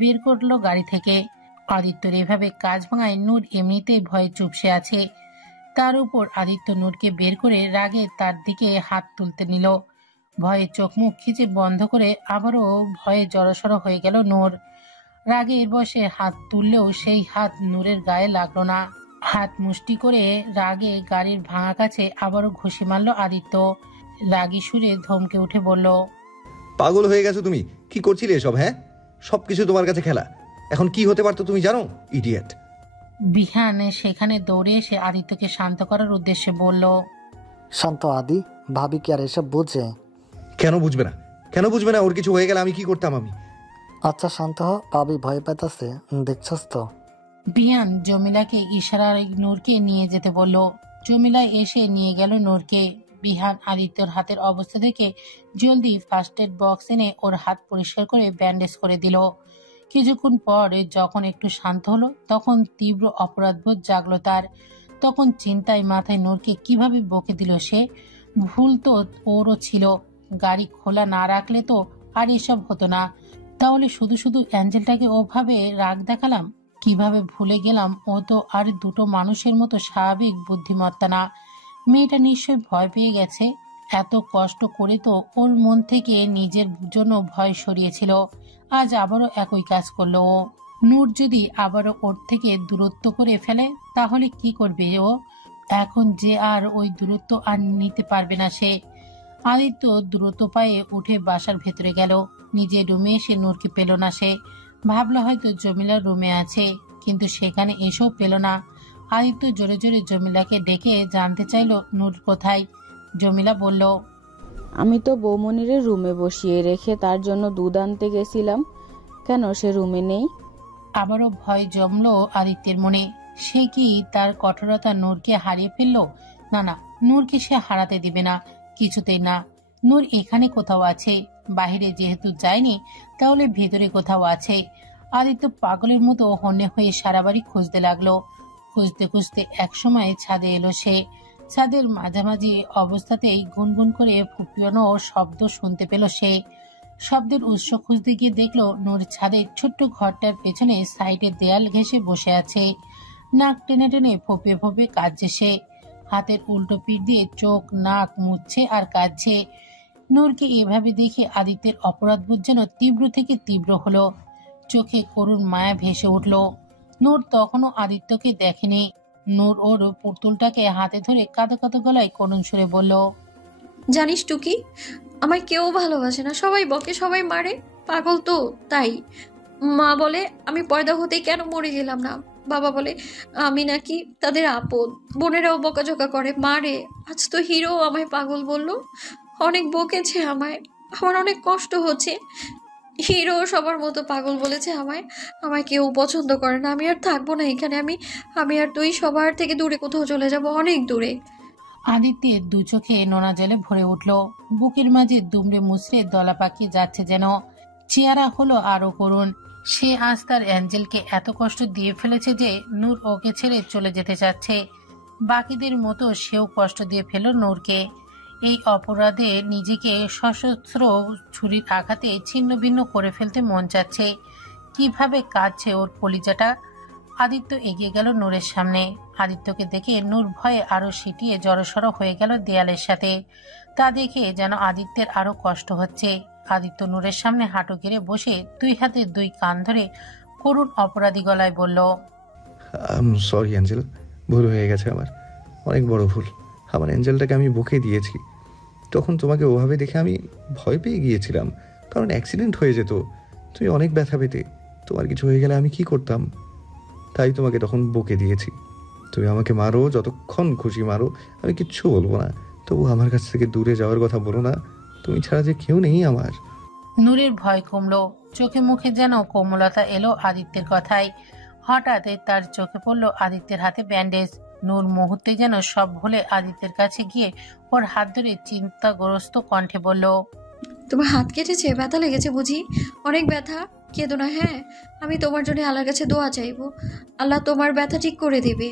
বের করলো গাড়ি থেকে। আদিত্যর এভাবে কাজ ভাঙায় নূর এমনিতেই ভয়ে চুপসে আছে। তার উপর আদিত্য নূরকে বের করে রাগে তার দিকে হাত তুলতে নিল। ভয়ে চোখ মুখ খিচে বন্ধ করে আবারও ভয়ে জড়সড় হয়ে গেল নূর। রাগের বশে হাত তুললেও সেই হাত নূরের গায়ে লাগলো না। হাত মুষ্টি করে রাগে গাড়ির ভাঙা কাছে আবারও ঘুষি মারল আদিত্য। রাগী সুরে ধমকে উঠে বলল, পাগল হয়ে গেছো তুমি? কি করছিলে এসব? হ্যাঁ, সবকিছু তোমার কাছে খেলা। এখন কি হতে পারতো তুমি জানো, ইডিয়েট? বিহান সেখানে দৌড়ে এসে আদিত্যকে শান্ত করার উদ্দেশ্যে বলল, শান্ত আদি, ভাবি কি আর এসব বুঝে? কেন বুঝবে না? কেন বুঝবে না? ওর কিছু হয়ে গেলে আমি কি করতাম? আমি আচ্ছা শান্ত হ, ভাবি ভয় পেতেছে, দেখছস তো? বিহান জমিলাকে ইশারায় নূরকে নিয়ে যেতে বলল। জমিলা এসে নিয়ে গেল নূরকে। বিহান আদিত্যর হাতের অবস্থা দেখে জলদি ফার্স্ট এড বক্স এনে ওর হাত পরিষ্কার করে ব্যান্ডেজ করে দিল। কিছুক্ষণ পর যখন একটু শান্ত হলো তখন তীব্র অপরাধবোধ জাগলো তার। তখন চিন্তায় মাথায় নূরকে কিভাবে বকে দিল সে। ভুল তো ওরও ছিল, গাড়ি খোলা না রাখলে তো আর এসব হতো না। তাহলে শুধু শুধু অ্যাঞ্জেলটাকে ওভাবে রাগ দেখালাম? কিভাবে ভুলে গেলাম ও তো আর দুটো মানুষের মতো স্বাভাবিক বুদ্ধিমত্তা না। মেয়েটা নিশ্চয় ভয় পেয়ে গেছে। এত কষ্ট করে তো ওর মন থেকে নিজের জন্য ভয় সরিয়েছিল, আজ আবারও একই কাজ করলো ও। নূর যদি আবারও ওর থেকে দূরত্ব করে ফেলে তাহলে কি করবে ও? এখন যে আর ওই দূরত্ব আর নিতে পারবে না সে। আদিত্য দ্রুত পায়ে উঠে বাসার ভেতরে গেল। নিজের রুমে এসে নূরকে পেল না সে। ভাবলো হয়তো জমিলার রুমে আছে, কিন্তু সেখানে এসেও পেল না। আদিত্য জোরে জোরে জমিলাকে ডেকে জানতে চাইল নূর কোথায়। জমিলা বলল, আমি তো বৌমনিরে রুমে বসিয়ে রেখে তার জন্য দুধ আনতে গেছিলাম। কেন, সে রুমে নেই? আবারও ভয় জমলো আদিত্যের মনে। সে কি তার কঠোরতা নূরকে হারিয়ে ফেললো? না না, নূরকে সে হারাতে দিবে না, কিছুতেই না। নূর এখানে কোথাও আছে, বাহিরে যেহেতু যায়নি তাহলে ভেতরে কোথাও আছে। আদিত্য পাগলের মতো হন্যে হয়ে সারা বাড়ি খুঁজতে লাগলো। খুঁজতে খুঁজতে একসময় ছাদে এলো সে। ছাদের মাঝামাঝি অবস্থাতেই গুনগুন করে ফুপিয়ানো শব্দ শুনতে পেল সে। শব্দের উৎস খুঁজতে গিয়ে দেখলো নূর ছাদের ছোট্ট ঘরটার পেছনে সাইডের দেয়াল ঘেঁষে বসে আছে। নাক টেনে টেনে ফোপে ফোপে কাঁদছে সে। হাতের উল্টো পিঠ দিয়ে চোখ নাক মুছছে আর কাঁদছে। নূরকে এভাবে দেখে আদিত্যের অপরাধবোধ যেন তীব্র থেকে তীব্র হলো। চোখে করুণ মায়া ভেসে উঠল। নূর তখনও আদিত্যকে দেখেনি। নূর ওর পুতুলটাকে হাতে ধরে কাঁদো কাঁদো গলায় করুণ সুরে বলল, জানিস টুকি, আমায় কেউ ভালোবাসে না, সবাই বকে, সবাই মারে, পাগল তো তাই। মা বলে আমি পয়দা হতেই কেন মরে গেলাম না। বাবা বলে আমি নাকি তাদের আপদ। বোনেরাও বকাঝকা করে, মারে। আজ তো হিরো আমায় পাগল বললো। অনেক বকেছে আমায়, আমার অনেক কষ্ট হচ্ছে। হিরো সবার মতো পাগল বলেছে আমায়। আমায় কেউ পছন্দ করে না। আমি আর থাকবো না এখানে। আমি আর তুই সবার থেকে দূরে কোথাও চলে যাব, অনেক দূরে। আদিত্যের দু চোখে নোনা জলে ভরে উঠল। বুকের মাঝে দুমড়ে মুচড়ে দলা পাকিয়ে যাচ্ছে যেন। চেহারা হলো আরো করুণ। সে আজ তার অ্যাঞ্জেলকে এত কষ্ট দিয়ে ফেলেছে যে নূর ওকে ছেড়ে চলে যেতে চাচ্ছে। বাকিদের মতো সেও কষ্ট দিয়ে ফেল নূরকে। এই অপরাধে নিজেকে সশস্ত্র ছুরির আঘাতে ছিন্ন ভিন্ন করে ফেলতে মন চাচ্ছে। কিভাবে কাঁদছে ওর কলিজাটা। আদিত্য এগিয়ে গেল নূরের সামনে। আদিত্যকে দেখে নূর ভয়ে আরো সিটিয়ে জড়সড় হয়ে গেল দেয়ালের সাথে। তা দেখে যেন আদিত্যের আরো কষ্ট হচ্ছে। আদিত্য নূরের সামনে হাঁটু গেড়ে বসে দুই হাতে দুই কান ধরে করুণ অপরাধী গলায় বলল, সরি অ্যাঞ্জেল, ভুল হয়ে গেছে আমার, অনেক বড় ভুল। আমার অ্যাঞ্জেলটাকে আমি বকে দিয়েছি। তখন তোমাকে ওভাবে দেখে আমি ভয় পেয়ে গিয়েছিলাম, কারণ অ্যাক্সিডেন্ট হয়ে যেত, তুমি অনেক ব্যথা পেতে, তোমার কিছু হয়ে গেলে আমি কি করতাম। তাই তোমাকে তখন বকে দিয়েছি। তুমি আমাকে মারো, যতক্ষণ খুশি মারো, আমি কিচ্ছু বলবো না, তবু আমার কাছ থেকে দূরে যাওয়ার কথা বলো না। তুমি ছাড়া যে কেউ নেই আমার। নূরের ভয় কমলো, চোখে মুখে যেন কোমলতা এলো আদিত্যের কথায়। হঠাৎ তার চোখে পড়লো আদিত্যের হাতে ব্যান্ডেজ। নূর মুহূর্তে যেন সব ভুলে আদিত্যের কাছে গিয়ে ওর হাত ধরে চিন্তাগ্রস্ত কণ্ঠে বলল, তোমার হাত কেটেছে? ব্যথা লেগেছে বুঝি? অনেক ব্যথা? কেঁদো না, হ্যাঁ? আমি তোমার জন্য আল্লাহর কাছে দোয়া চাইবো, আল্লাহ তোমার ব্যথা ঠিক করে দেবে।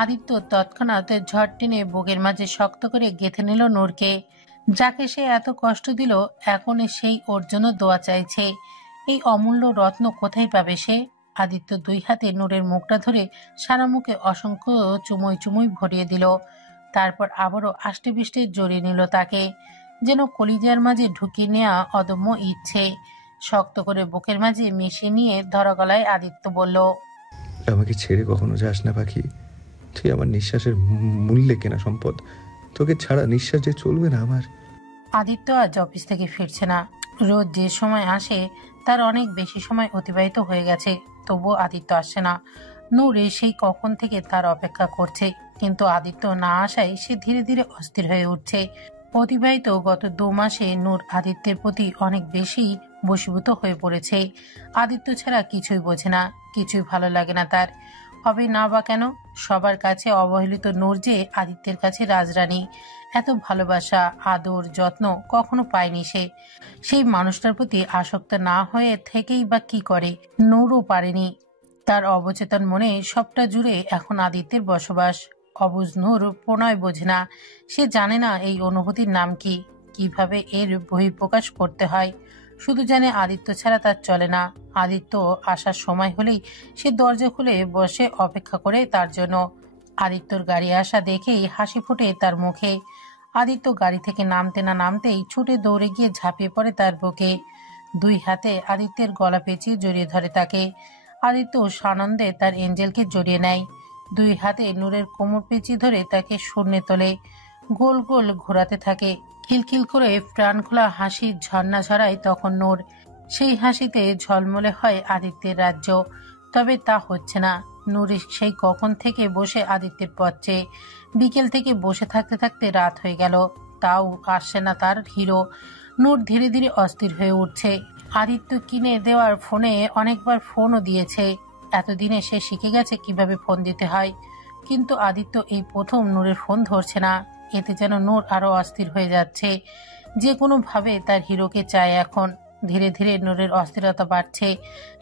আদিত্য তৎক্ষণাৎ ঝড় টেনে বুকের মাঝে শক্ত করে গেঁথে নিল নূরকে। যাকে সে এত কষ্ট দিল, এখন সেই ওর জন্য দোয়া চাইছে। এই অমূল্য রত্ন কোথায় পাবে সে? আদিত্য 2 হাতে নূরের মুখটা ধরে সারা মুখে অসংখ্য চুমুই চুমুই ভরিয়ে দিল। তারপর আবারও আষ্টে পিষ্টে জড়িয়ে নিল তাকে, যেন কলিজার মাঝে ঢুকিয়ে নেওয়া অদম্য ইচ্ছে। শক্ত করে বুকের মাঝে মিশিয়ে নিয়ে ধরা গলায় আদিত্য বলল, আমাকে ছেড়ে কখনো যাস না পাখি, তুই আমার নিঃশ্বাসের মূল্যে কেনা সম্পদ, তোকে ছাড়া নিঃশ্বাস যে চলবে না আমার। আদিত্য আজ অফিস থেকে ফিরছে না। রোজ যে সময় আসে তার অনেক বেশি সময় অতিবাহিত হয়ে গেছে, তবুও আদিত্য আসছে না। নূর সেই কখন থেকে তার অপেক্ষা করছে, কিন্তু আদিত্য না আসায় সে ধীরে ধীরে অস্থির হয়ে উঠছে। অতিবাহিত গত 2 মাসে নূর আদিত্যের প্রতি অনেক বেশি বশীভূত হয়ে পড়েছে। আদিত্য ছাড়া কিছুই বোঝে না, কিছুই ভালো লাগে না তার। হবে না বা কেন? সবার কাছে অবহেলিত নূর যে আদিত্যের কাছে রাজরানী। এত ভালোবাসা, আদর, যত্ন কখনো পায়নি সে। সেই মানুষটার প্রতি আসক্ত না হয়ে থেকেই বা কি করে? নূরও পারেনি। তার অবচেতন মনে সবটা জুড়ে এখন আদিত্যের বসবাস। অবুঝ নূর প্রণয় বোঝে না, সে জানে না এই অনুভূতির নাম কি, কিভাবে এর বহিঃপ্রকাশ করতে হয়। শুধু জানে আদিত্য ছাড়া তার চলে না। আদিত্য আসার সময় হলেই সে দরজা খুলে বসে অপেক্ষা করে তার জন্য। আদিত্যর গাড়ি আসা দেখেই হাসি ফোটে তার মুখে। আদিত্য গাড়ি থেকে নামতে না নামতেই ছুটে দৌড়ে গিয়ে ঝাঁপিয়ে পড়ে তার বুকে। 2 হাতে আদিত্যের গলা পেঁচিয়ে জড়িয়ে ধরে তাকে। আদিত্য সানন্দে তার এঞ্জেলকে জড়িয়ে নেয়। 2 হাতে নূরের কোমর পেঁচিয়ে ধরে তাকে শূন্যে তোলে, গোল গোল ঘোরাতে থাকে। খিলখিল করে প্রাণ খোলা হাসির ঝর্ণা ঝরায় তখন নূর। সেই হাসিতে ঝলমলে হয় আদিত্যের রাজ্য। তবে তা হচ্ছে না। নূর সেই কখন থেকে বসে আদিত্যের পথ চেয়ে। বিকেল থেকে বসে থাকতে থাকতে রাত হয়ে গেল, তাও আসছে না তার হিরো। নূর ধীরে ধীরে অস্থির হয়ে উঠছে। আদিত্য কিনে দেওয়ার ফোনে অনেকবার ফোনও দিয়েছে। এতদিনে সে শিখে গেছে কিভাবে ফোন দিতে হয়, কিন্তু আদিত্য এই প্রথম নূরের ফোন ধরছে না। এতে যেন নূর আরো অস্থির হয়ে যাচ্ছে। যে কোনো ভাবে তার হিরোকে চায় এখন। ধীরে ধীরে নূরের অস্থিরতা বাড়ছে,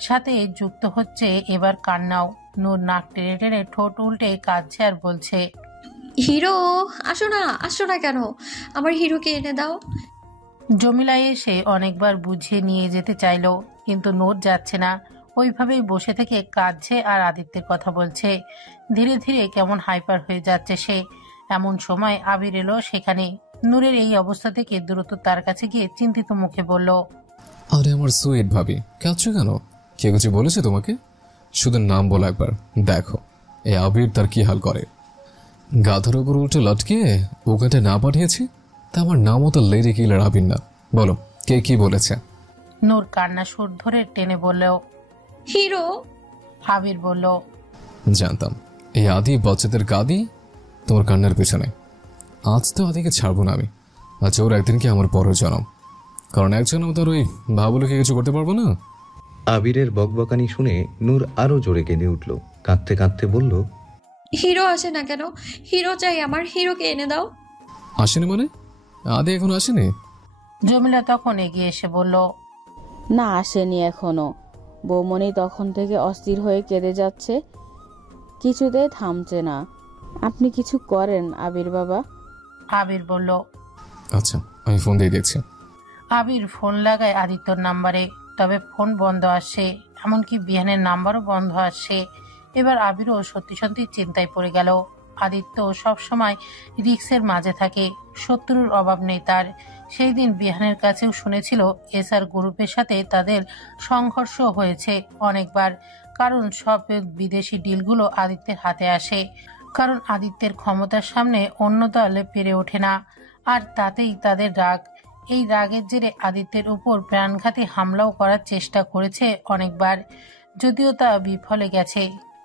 সাথে যুক্ত হচ্ছে এবার কান্নাও। নূর নাক টেনে টেনে ঠোঁট উল্টে কাঁদছে আর বলছে, হিরো, আসো না কেন? আমার হিরোকে এনে দাও। জমিলা এসে অনেকবার বুঝিয়ে নিয়ে যেতে চাইলো, কিন্তু নূর যাচ্ছে না। ওইভাবেই বসে থেকে কাঁদছে আর আদিত্যের কথা বলছে। ধীরে ধীরে কেমন হাইপার হয়ে যাচ্ছে সে। এমন সময় আবির এলো সেখানে। নূরের এই অবস্থা থেকে দ্রুত তার কাছে গিয়ে চিন্তিত মুখে বলল, আরে আমার সুইট ভাবি, কাঁদছো কেন? কে কিছু বলেছে তোমাকে? শুধু নাম বলো একবার, দেখো এই আবির তার কি হাল করে। গাধার উপর উল্টে লটকে ওখানে না পাঠিয়েছি, তা আমার নামও তো লেডি কিলার আবির না। বলো কে কি বলেছে? নূর কান্না সুর ধরে টেনে বলল, হিরো। আবির বলল, জানতাম এই আদি বাচ্চাদের গাদি তোমার কান্নার পেছনে। আজ তো আদিকে ছাড়বো না আমি, আজ ওর একদিন কি আমার পরের জনম, কারণ এক জনম তার ওই ভাবুলোকে কিছু করতে পারবো না। আবিরের বকবকানি শুনে নূর আরো জোরে কেঁদে উঠল, কাঁদতে কাঁদতে বলল, হিরো আসে না কেন? হিরো চাই আমার, হিরোকে এনে দাও। আসেনি মানে? আদি এখন আসেনি? জমিলা তখন এগিয়ে এসে বলল, না, আসেনি এখনো। বৌমনি তখন থেকে অস্থির হয়ে কেঁদে যাচ্ছে, কিছুতে থামছে না। আপনি কিছু করেন আবির বাবা। আবির বলল, আচ্ছা আমি ফোন দিয়ে দেখছি। আবির ফোন লাগায় আদিত্যর নাম্বারে, তবে ফোন বন্ধ আসছে, এমনকি বিহানের নাম্বারও বন্ধ আসছে। এবার আবিরও সত্যি সত্যি চিন্তায় পড়ে গেল। আদিত্য সবসময় রিক্সের মাঝে থাকে, শত্রুর অভাব নেই তার। সেই দিন বিহানের কাছেও শুনেছিল এসআর গ্রুপের সাথে তাদের সংঘর্ষ হয়েছে অনেকবার, কারণ সব বিদেশি ডিলগুলো আদিত্যের হাতে আসে। কারণ আদিত্যের ক্ষমতার সামনে অন্য দল পেরে ওঠে না, আর তাতেই তাদের রাগ। এই রাগের জেরে আদিত্যের উপর প্রাণঘাতী হামলাও করার চেষ্টা করেছে অনেকবার, যদিও তা বিফলে গেছে।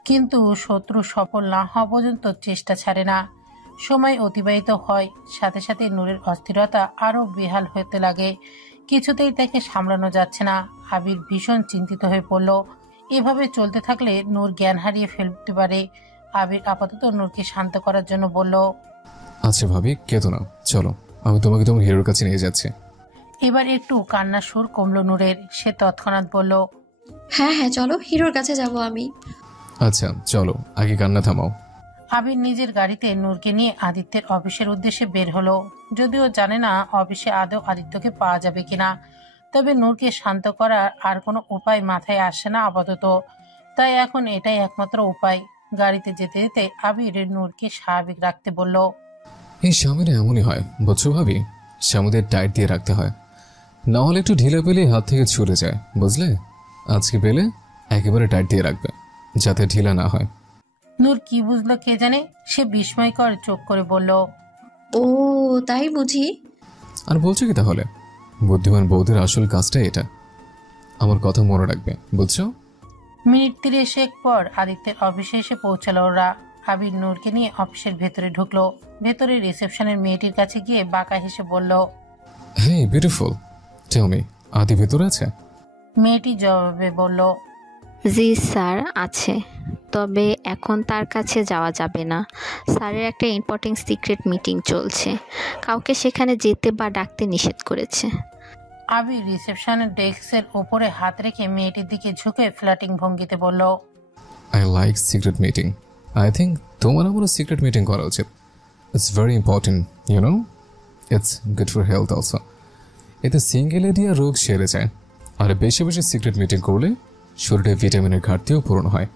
কিন্তু শত্রু সফল না হওয়া পর্যন্ত চেষ্টা ছাড়ে না। সময় অতিবাহিত হয়, সাথে সাথে নূরের অস্থিরতা আরও বেহাল হতে লাগে। কিছুতেই তাকে সামলানো যাচ্ছে না। আবির ভীষণ চিন্তিত হয়ে পড়ল। এভাবে চলতে থাকলে নূর জ্ঞান হারিয়ে ফেলতে পারে। আবির আপাতত নূরকে শান্ত করার জন্য বলল, আচ্ছা ভাবি, কেতো না, চলো আমি তোমাকে তোমার হিরোর কাছে নিয়ে যাচ্ছি। এবার একটু কান্নার সুর কমল নূরের। সে তৎক্ষণাৎ বলল, হ্যাঁ হ্যাঁ চলো, হিরোর কাছে যাব আমি। আচ্ছা চলো, আগে কান্না থামাও। আবির নিজের গাড়িতে নূরকে নিয়ে আদিত্যের অফিসের উদ্দেশ্যে বের হলো। যদিও জানে না অফিসে আদৌ আদিত্যকে পাওয়া যাবে কিনা, তবে নূরকে শান্ত করার আর কোনো উপায় মাথায় আসে না আপাতত। তাই এখন এটাই একমাত্র উপায়। গাড়িতে যেতে যেতে আবির নূরকে স্বাভাবিক রাখতে বলল, এই স্বামীরা এমনই হয় বুঝছো ভাবি, স্বামীদের টাইট দিয়ে রাখতে হয়, না হলে একটু ঢিলা পেলে হাত থেকে ছুটে যায়, বুঝলে? আজকে পেলে একেবারে টাইট দিয়ে রাখবে, যাতে ঢিলা না হয়। নূর কি বুঝলো কে জানে, সে বিস্ময়কর চোখ করে বলল, ও তাই বুঝি। আর বলছো কি তাহলে? বুদ্ধিমান বৌদের আসল কাজটাই এটা। আমার কথা মনে রাখবে, বুঝছো? মিনিট 30 পর আদিত্যের অফিসে এসে পৌঁছালো ওরা। আবির নূরকে নিয়ে অফিসের ভেতরে ঢুকলো। ভেতরে রিসেপশনের মেয়েটির কাছে গিয়ে বাঁকা হেসে বলল, হেই বিউটিফুল, টেল মি, আদি ভেতরে আছে? মেয়েটি জবাবে বলল, জি স্যার আছে, তবে এখন তার কাছে যাওয়া যাবে না। স্যারের একটা ইম্পর্টেন্ট সিক্রেট মিটিং চলছে, কাউকে সেখানে যেতে বা ডাকতে নিষেধ করেছে। আবির রিসেপশনের ডেস্কের উপরে হাত রেখে মেয়েটির দিকে ঝুঁকে ফ্ল্যাটিং ভঙ্গিতে বলল, I like secret meeting. I think তোমার আমারও সিক্রেট মিটিং করা উচিত। It's very important, you know, it's good for health also. এতে সিঙ্গেল এরিয়া রোগ সেরে যায়, আর বেশি বেশি সিক্রেট মিটিং করলে শরীরে ভিটামিনের ঘাটতিও পূরণ হয়।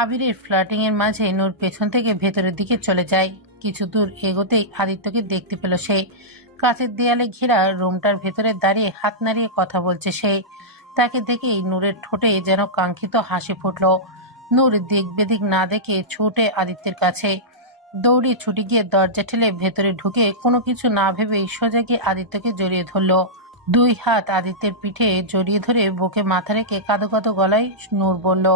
আবিরের ফ্ল্যাটিং এর মাঝে নূর পেছন থেকে ভেতরের দিকে চলে যায়। কিছু দূর এগোতেই আদিত্যকে দেখতে পেল সে। কাঁচের দেয়ালে ঘেরা রুমটার ভেতরে দাঁড়িয়ে হাত নাড়িয়ে কথা বলছে সে। তাকে দেখেই নূরের ঠোঁটে যেন কাঙ্ক্ষিত হাসি ফুটল। নূর দিক বেদিক না দেখে ছুটে আদিত্যের কাছে দৌড়ে ছুটে গিয়ে দরজা ঠেলে ভেতরে ঢুকে কোনো কিছু না ভেবেই সোজা গিয়ে আদিত্যকে জড়িয়ে ধরল। দুই হাত আদিত্যের পিঠে জড়িয়ে ধরে বুকে মাথা রেখে কাঁদো কাঁদো গলায় নূর বলল,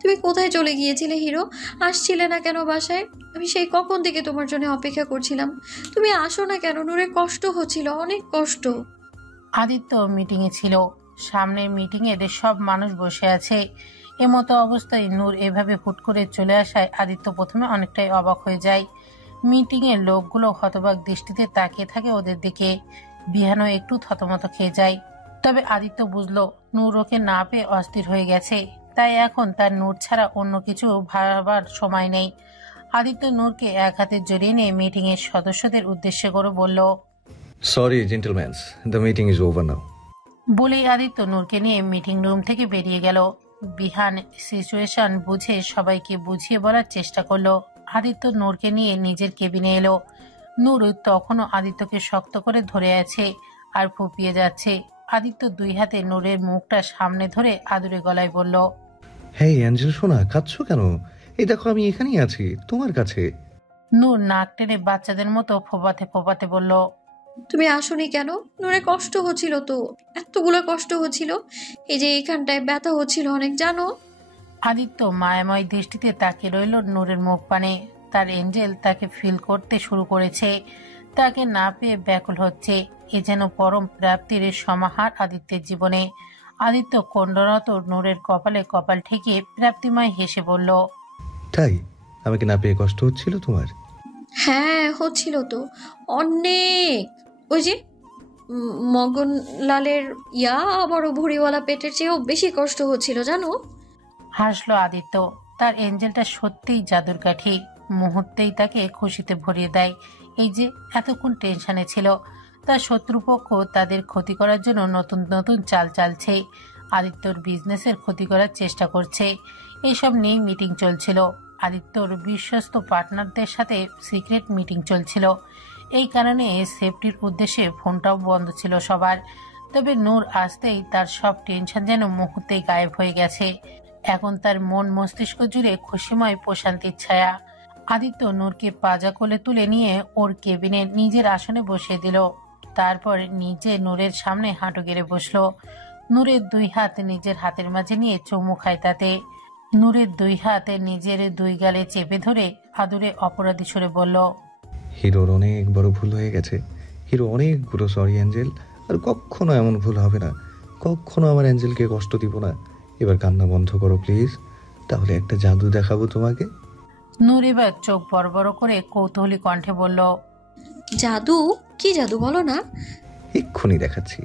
তুমি কোথায় চলে গিয়েছিলে হিরো? আসছিলে না কেন বাসায়? আমি সেই কখন থেকে তোমার জন্য অপেক্ষা করছিলাম। তুমি আসো না কেন? নূরের কষ্ট হচ্ছিল, অনেক কষ্ট। আদিত্য মিটিংয়ে ছিল। সামনের মিটিংয়ে সব মানুষ বসে আছে। এমতো অবস্থায় নূর এভাবে হুট করে চলে আসায় আদিত্য প্রথমে অনেকটাই অবাক হয়ে যায়। মিটিংয়ের লোকগুলো হতবাক দৃষ্টিতে তাকিয়ে থাকে ওদের দিকে। বিহানও একটু থতমত খেয়ে যায়। তবে আদিত্য বুঝলো নূর ওকে না পেয়ে অস্থির হয়ে গেছে, তাই এখন তার নূর ছাড়া অন্য কিছু ভাবার সময় নেই। আদিত্য নূরকে এক হাতে জড়িয়ে নিয়ে মিটিংয়ের সদস্যদের উদ্দেশ্য করে বলল, sorry gentleman's, the meeting is over নাও। বলেই আদিত্য নূরকে নিয়ে মিটিং রুম থেকে বেরিয়ে গেল। বিহান সিচুয়েশন বুঝে সবাইকে বুঝিয়ে বলার চেষ্টা করলো। আদিত্য নূরকে নিয়ে নিজের কেবিনে এলো। নূর তখনও আদিত্যকে শক্ত করে ধরে আছে আর ফুপিয়ে যাচ্ছে। আদিত্য দুই হাতে নূরের মুখটা সামনে ধরে আদুরে গলায় বলল, হেই অ্যাঞ্জেল সোনা, কাঁদছো কেন? এই দেখো আমি এখানেই আছি, তোমার কাছে। নূর নাক টেনে বাচ্চাদের মতো ফোপাতে ফোপাতে বলল, তুমি আসোনি কেন? নূরে কষ্ট হচ্ছিল তো, এতগুলো কষ্ট হচ্ছিল। এই যে এইখানটায় ব্যথা হচ্ছিল অনেক, জানো? আদিত্য মায়াময় দৃষ্টিতে তাকিয়ে রইল নূরের মুখ পানে। তার এঞ্জেল তাকে ফিল করতে শুরু করেছে। তাকে না পেয়ে ব্যাকুল হচ্ছে। এ যেন পরম প্রাপ্তির সমাহার আদিত্যের জীবনে। আদিত্য কণ্ডরত নূরের কপালে কপাল ঠেকিয়ে প্রাপ্তিময় হেসে বলল, তাই আমাকে না পেয়ে কষ্ট হচ্ছিল তোমার? হ্যাঁ হচ্ছিল তো অনেক। ওই যে মগনলালের বড় ভুঁড়িওয়ালা পেটের চেয়েও বেশি কষ্ট হচ্ছিল, জানো? হাসলো আদিত্য। তার এঞ্জেলটা সত্যিই জাদুর কাঠি। মুহূর্তেই তাকে খুশিতে ভরিয়ে দেয়। এই যে এতক্ষণ টেনশনে ছিল, তার শত্রুপক্ষ তাদের ক্ষতি করার জন্য নতুন নতুন চাল চালছে। আদিত্যর বিজনেসের ক্ষতি করার চেষ্টা করছে। এইসব নিয়েই মিটিং চলছিল। আদিত্যর বিশ্বস্ত পার্টনারদের সাথে সিক্রেট মিটিং চলছিল। এই কারণে সেফটির উদ্দেশ্যে ফোনটাও বন্ধ ছিল সবার। তবে নূর আসতেই তার সব টেনশন যেন মুহূর্তেই গায়েব হয়ে গেছে। এখন তার মন মস্তিষ্ক জুড়ে খুশিময় প্রশান্তির ছায়া। আদিত্য নূরকে পাজা কোলে তুলে নিয়ে ওর কেবিনে নিজের আসনে বসিয়ে দিল। তারপর নিজে নূরের সামনে হাঁটু গেড়ে বসলো। নূরের দুই হাত নিজের হাতের মাঝে নিয়ে চুমু খায় তাতে। নূরের দুই হাত নিজের দুই গালে চেপে ধরে আদুরে অপরাধী সুরে বলল, হিরোর অনেক বড় ভুল হয়ে গেছে। হিরো অনেকগুলো সরি অ্যাঞ্জেল, আর কখনো এমন ভুল হবে না। কখনো আমার অ্যাঞ্জেলকে কষ্ট দিব না। এবার কান্না বন্ধ করো প্লিজ, তাহলে একটা জাদু দেখাবো তোমাকে। নূর এবার চোখ বড় বড় করে কৌতূহলী কণ্ঠে বলল, জাদু? কি জাদু বলো না? এক্ষুনি দেখাচ্ছি।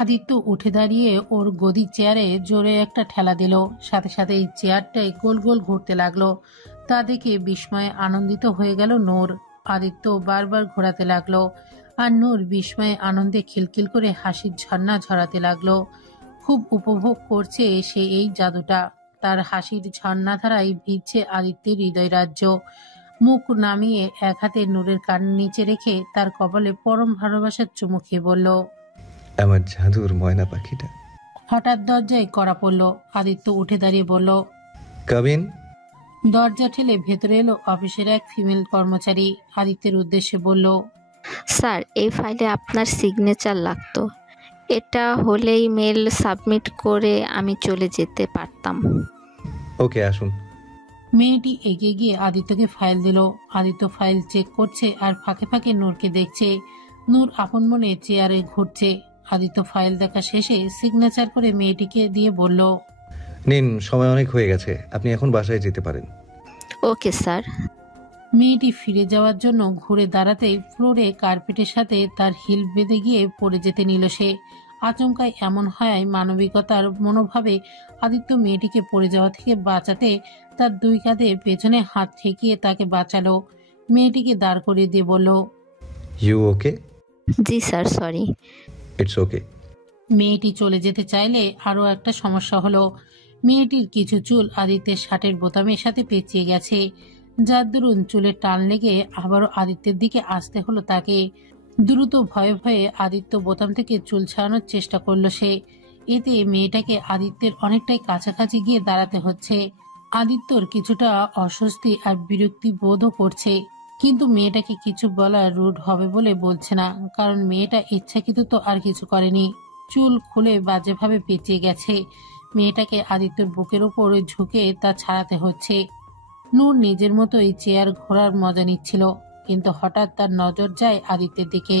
আদিত্য উঠে দাঁড়িয়ে ওর গদি চেয়ারে জোরে একটা ঠেলা দিল। সাথে সাথে এই চেয়ারটাই গোল গোল ঘুরতে লাগলো। তা দেখে বিস্ময়ে আনন্দিত হয়ে গেল নূর। আদিত্য বারবার ঘোরাতে লাগলো, আর নূর বিস্ময়ে আনন্দে খিলখিল করে হাসির ঝর্ণা ঝরাতে লাগলো। খুব উপভোগ করছে সে এই জাদুটা। তার হাসির ঝর্ণাধারায় ভিজছে আদিত্যের হৃদয় রাজ্য। মুখ নামিয়ে এক হাতে নূরের কান নিচে রেখে তার কপালে পরম ভালোবাসার চুমু খেয়ে বলল, আমার জাদুর ময়না পাখিটা। হঠাৎ দরজায় কড়া পড়ল। আদিত্য উঠে দাঁড়িয়ে বলল, কাবিন। দরজা ঠেলে ভেতরে এলো অফিসের এক ফিমেল কর্মচারী। আদিত্যের উদ্দেশ্যে বলল, স্যার, এই ফাইলে আপনার সিগনেচার লাগতো। এটা হলেই মেল সাবমিট করে আমি চলে যেতে পারতাম। ওকে, আসুন। মেয়েটি এগিয়ে গিয়ে আদিত্যকে ফাইল দিল। আদিত্য ফাইল চেক করছে আর ফাঁকে ফাঁকে নূরকে দেখছে। নূর আপন মনে চেয়ারে ঘুরছে। আদিত্য ফাইল দেখা শেষে সিগনেচার করে মেয়েটিকে দিয়ে বলল, নিন, সময় অনেক হয়ে গেছে, আপনি এখন বাসায় যেতে পারেন। Okay sir. মেয়েটি ফিরে যাওয়ার জন্য ঘুরে দাঁড়াতেই ফ্লোরে কার্পেটের সাথে তার হিল বেঁধে গিয়ে পড়ে যেতে নিল সে। আচমকায় এমন হয় মানবিকতার মনোভাবে আদিত্য মেয়েটিকে পড়ে যাওয়া থেকে বাঁচাতে তার দুই কাঁধে পেছনে হাত ঠেকিয়ে তাকে বাঁচালো। মেয়েটিকে দাঁড় করিয়ে দিয়ে বলল, ইউ ওকে? জি স্যার, সরি। It's okay. মেয়েটি চলে যেতে চাইলে আরো একটা সমস্যা হলো। মেয়েটির কিছু চুল আদিত্যের শার্টের বোতামের সাথে পেঁচিয়ে গেছে, যার দরুন চুলের টান লেগে আবারও আদিত্যের দিকে আসতে হলো তাকে। দ্রুত ভয়ে ভয়ে আদিত্য বোতাম থেকে চুল ছাড়ানোর চেষ্টা করলো সে। এতে মেয়েটাকে আদিত্যের অনেকটাই কাছাকাছি গিয়ে দাঁড়াতে হচ্ছে। আদিত্যর কিছুটা অস্বস্তি আর বিরক্তি বোধও করছে, কিন্তু মেয়েটাকে কিছু বলা রুড হবে বলে বলছে না, কারণ মেয়েটা ইচ্ছাকৃত তো আর কিছু করেনি। চুল খুলে বাজেভাবে পেঁচিয়ে গেছে। মেয়েটাকে আদিত্যর বুকের ওপর ঝুঁকে তা ছাড়াতে হচ্ছে। নূর নিজের মতোই চেয়ার ঘোরার মজা নিচ্ছিল, কিন্তু হঠাৎ তার নজর যায় আদিত্যের দিকে।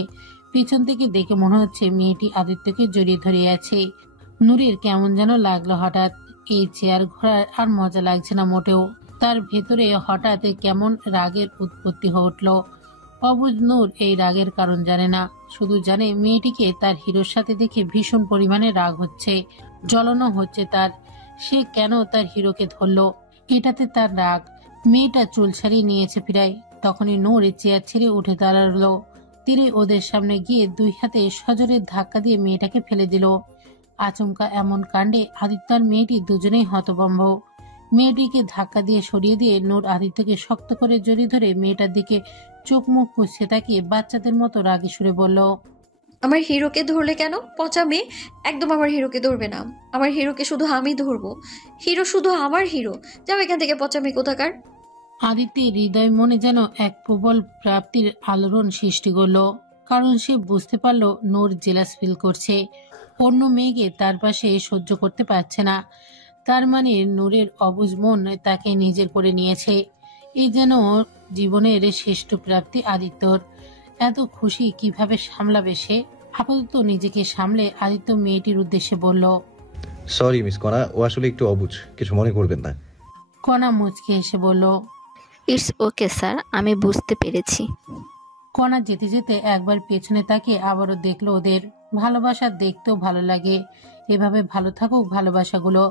পিছন থেকে দেখে মনে হচ্ছে মেয়েটি আদিত্যকে জড়িয়ে ধরে আছে। নূরের কেমন যেন লাগলো হঠাৎ। এই চেয়ার ঘোরার আর মজা লাগছে না মোটেও। তার ভেতরে হঠাৎ কেমন রাগের উৎপত্তি হয়ে উঠল। অবুঝ নূর এই রাগের কারণ জানে না, শুধু জানে মেয়েটিকে তার হিরোর সাথে দেখে ভীষণ পরিমাণে রাগ হচ্ছে, জ্বলনও হচ্ছে তার। সে কেন তার হিরোকে ধরল, এটাতে তার রাগ। মেয়েটা চুল ছাড়িয়ে নিয়েছে প্রায়, তখনই নূর চেয়ার ছেড়ে উঠে দাঁড়ালো। তিনি ওদের সামনে গিয়ে দুই হাতে সজোরে ধাক্কা দিয়ে মেয়েটাকে ফেলে দিল। আচমকা এমন কাণ্ডে আদিত্য আর মেয়েটি দুজনেই হতভম্ব। মেয়েটিকে ধাক্কা দিয়ে সরিয়ে দিয়ে নূর আদিত্যকে শক্ত করে জড়িয়ে ধরে মেয়েটার দিকে চোখ মুখ কুচকে তাকিয়ে বাচ্চাদের মতো রাগী সুরে বলল, আমার হিরোকে ধরলে কেন? পচা মেয়ে, একদম আমার হিরোকে ধরবে না। আমার হিরোকে শুধু আমি ধরবো। হিরো শুধু আমার হিরো। যাও এখান থেকে, পচা মেয়ে কোথাকার। আদিত্যের হৃদয় মনে যেন এক প্রবল প্রাপ্তির আলোড়ন সৃষ্টি করলো, কারণ সে বুঝতে পারল নূর জেলাস ফিল করছে। অন্য মেয়েকে তার পাশে সহ্য করতে পারছে না। তার মানে নূরের অবুঝ মন তাকে নিজের করে নিয়েছে। এই যেন জীবনের শ্রেষ্ঠ প্রাপ্তি আদিত্যর। এত খুশি কিভাবে সামলাবে সে? আপাতত নিজেকে সামলে আদিত্য মেয়েটির উদ্দেশ্যে বলল, সরি মিস কণা, ও আসলে একটু অবুঝ, কিছু মনে করবেন না। কণা মুচকে এসে বলল, ইটস ওকে স্যার, আমি বুঝতে পেরেছি। কণা যেতে যেতে একবার পেছনে তাকিয়ে আবারও দেখলো ওদের। ভালোবাসা দেখতেও ভালো লাগে, এভাবে ভালো থাকুক ভালোবাসাগুলো।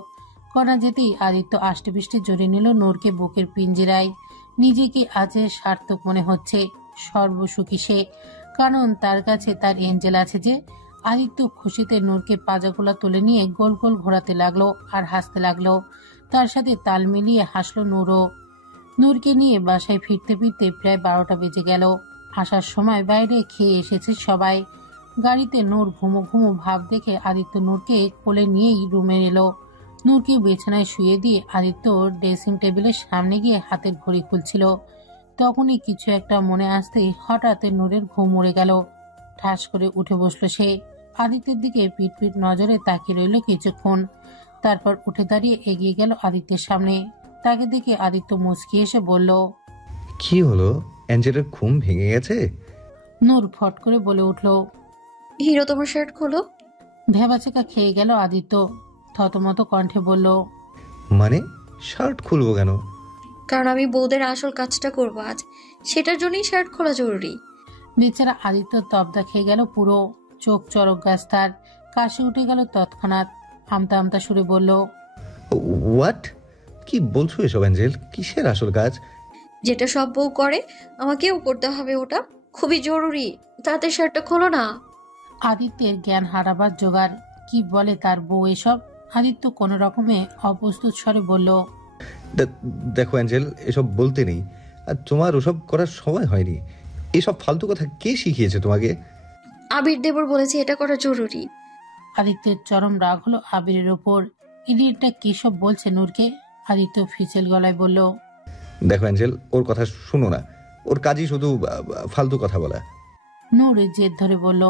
কণা যেতেই আদিত্য আষ্টেপৃষ্টে জড়িয়ে নিল নূরকে বুকের পিঞ্জিরায়। নিজেকে আজ সার্থক মনে হচ্ছে, সর্বসুখী সে, কারণ তার কাছে তার এঞ্জেল আছে যে। আদিত্য খুশিতে নূরকে পাজাগুলা তুলে নিয়ে গোল গোল ঘোরাতে লাগলো আর হাসতে লাগলো। তার সাথে তাল মিলিয়ে হাসলো নূরও। নূরকে নিয়ে বাসায় ফিরতে ফিরতে প্রায় 12টা বেজে গেল। আসার সময় বাইরে খেয়ে এসেছে সবাই। গাড়িতে নূর ঘুমো ঘুমো ভাব দেখে আদিত্য নূরকে কোলে নিয়েই রুমে এলো। নূরকে বিছানায় শুয়ে দিয়ে আদিত্য ড্রেসিং টেবিলের সামনে গিয়ে হাতের ঘড়ি খুলছিল। তখনই কিছু একটা মনে আসতেই হঠাৎ নূরের ঘুম উড়ে গেল। ঠাস করে উঠে বসলো সে। আদিত্যের দিকে পিট নজরে তাকিয়ে রইল কিছুক্ষণ। তারপর উঠে দাঁড়িয়ে এগিয়ে গেল আদিত্যের সামনে। তাকে দেখে আদিত্য মুচকি এসে বলল, কি হলো? অ্যাঞ্জেলের ঘুম ভেঙে গেছে? নূর ফট করে বলে উঠল। হিরো, তোমার শার্ট খোলো। ভেবাচেকা খেয়ে গেল আদিত্য। থতমত কণ্ঠে বলল, মানে শার্ট খুলবো কেন? কারণ আমি বউদের আসল কাজটা করবো আজ, সেটার জন্যই শার্ট খোলা জরুরি। বেচারা আদিত্য তবদা খেয়ে গেল পুরো। চোখ চরক গাছ, তার কাশি উঠে গেল তৎক্ষণাৎ। আমতা আমতা সুরে বলল, হোয়াট? কি বলছো এসব অ্যাঞ্জেল? কিসের আসল কাজ? যেটা সব বউ করে আমাকেও করতে হবে, ওটা খুবই জরুরি। তাতে শার্টটা খোলো না। আদিত্যের জ্ঞান হারাবার জোগাড়। কি বলে তার বউ এসব? আদিত্য কোনো রকমে অপ্রস্তুত স্বরে বলল, দেখো অ্যাঞ্জেল, এসব বলতে নেই। আর তোমার ওসব করার সময় হয়নি। এসব ফালতু কথা কে শিখিয়েছে তোমাকে? আবির দেবর বলেছে এটা করা জরুরি। আদিত্যের চরম রাগ হলো আবিরের ওপর। ইডিয়েটটা কি সব বলছে নূরকে? আদিত্য ফিচেল গলায় বলল, দেখো অ্যাঞ্জেল, ওর কথা শুনো না। ওর কাজই শুধু ফালতু কথা বলা। নূর জেদ ধরে বলল,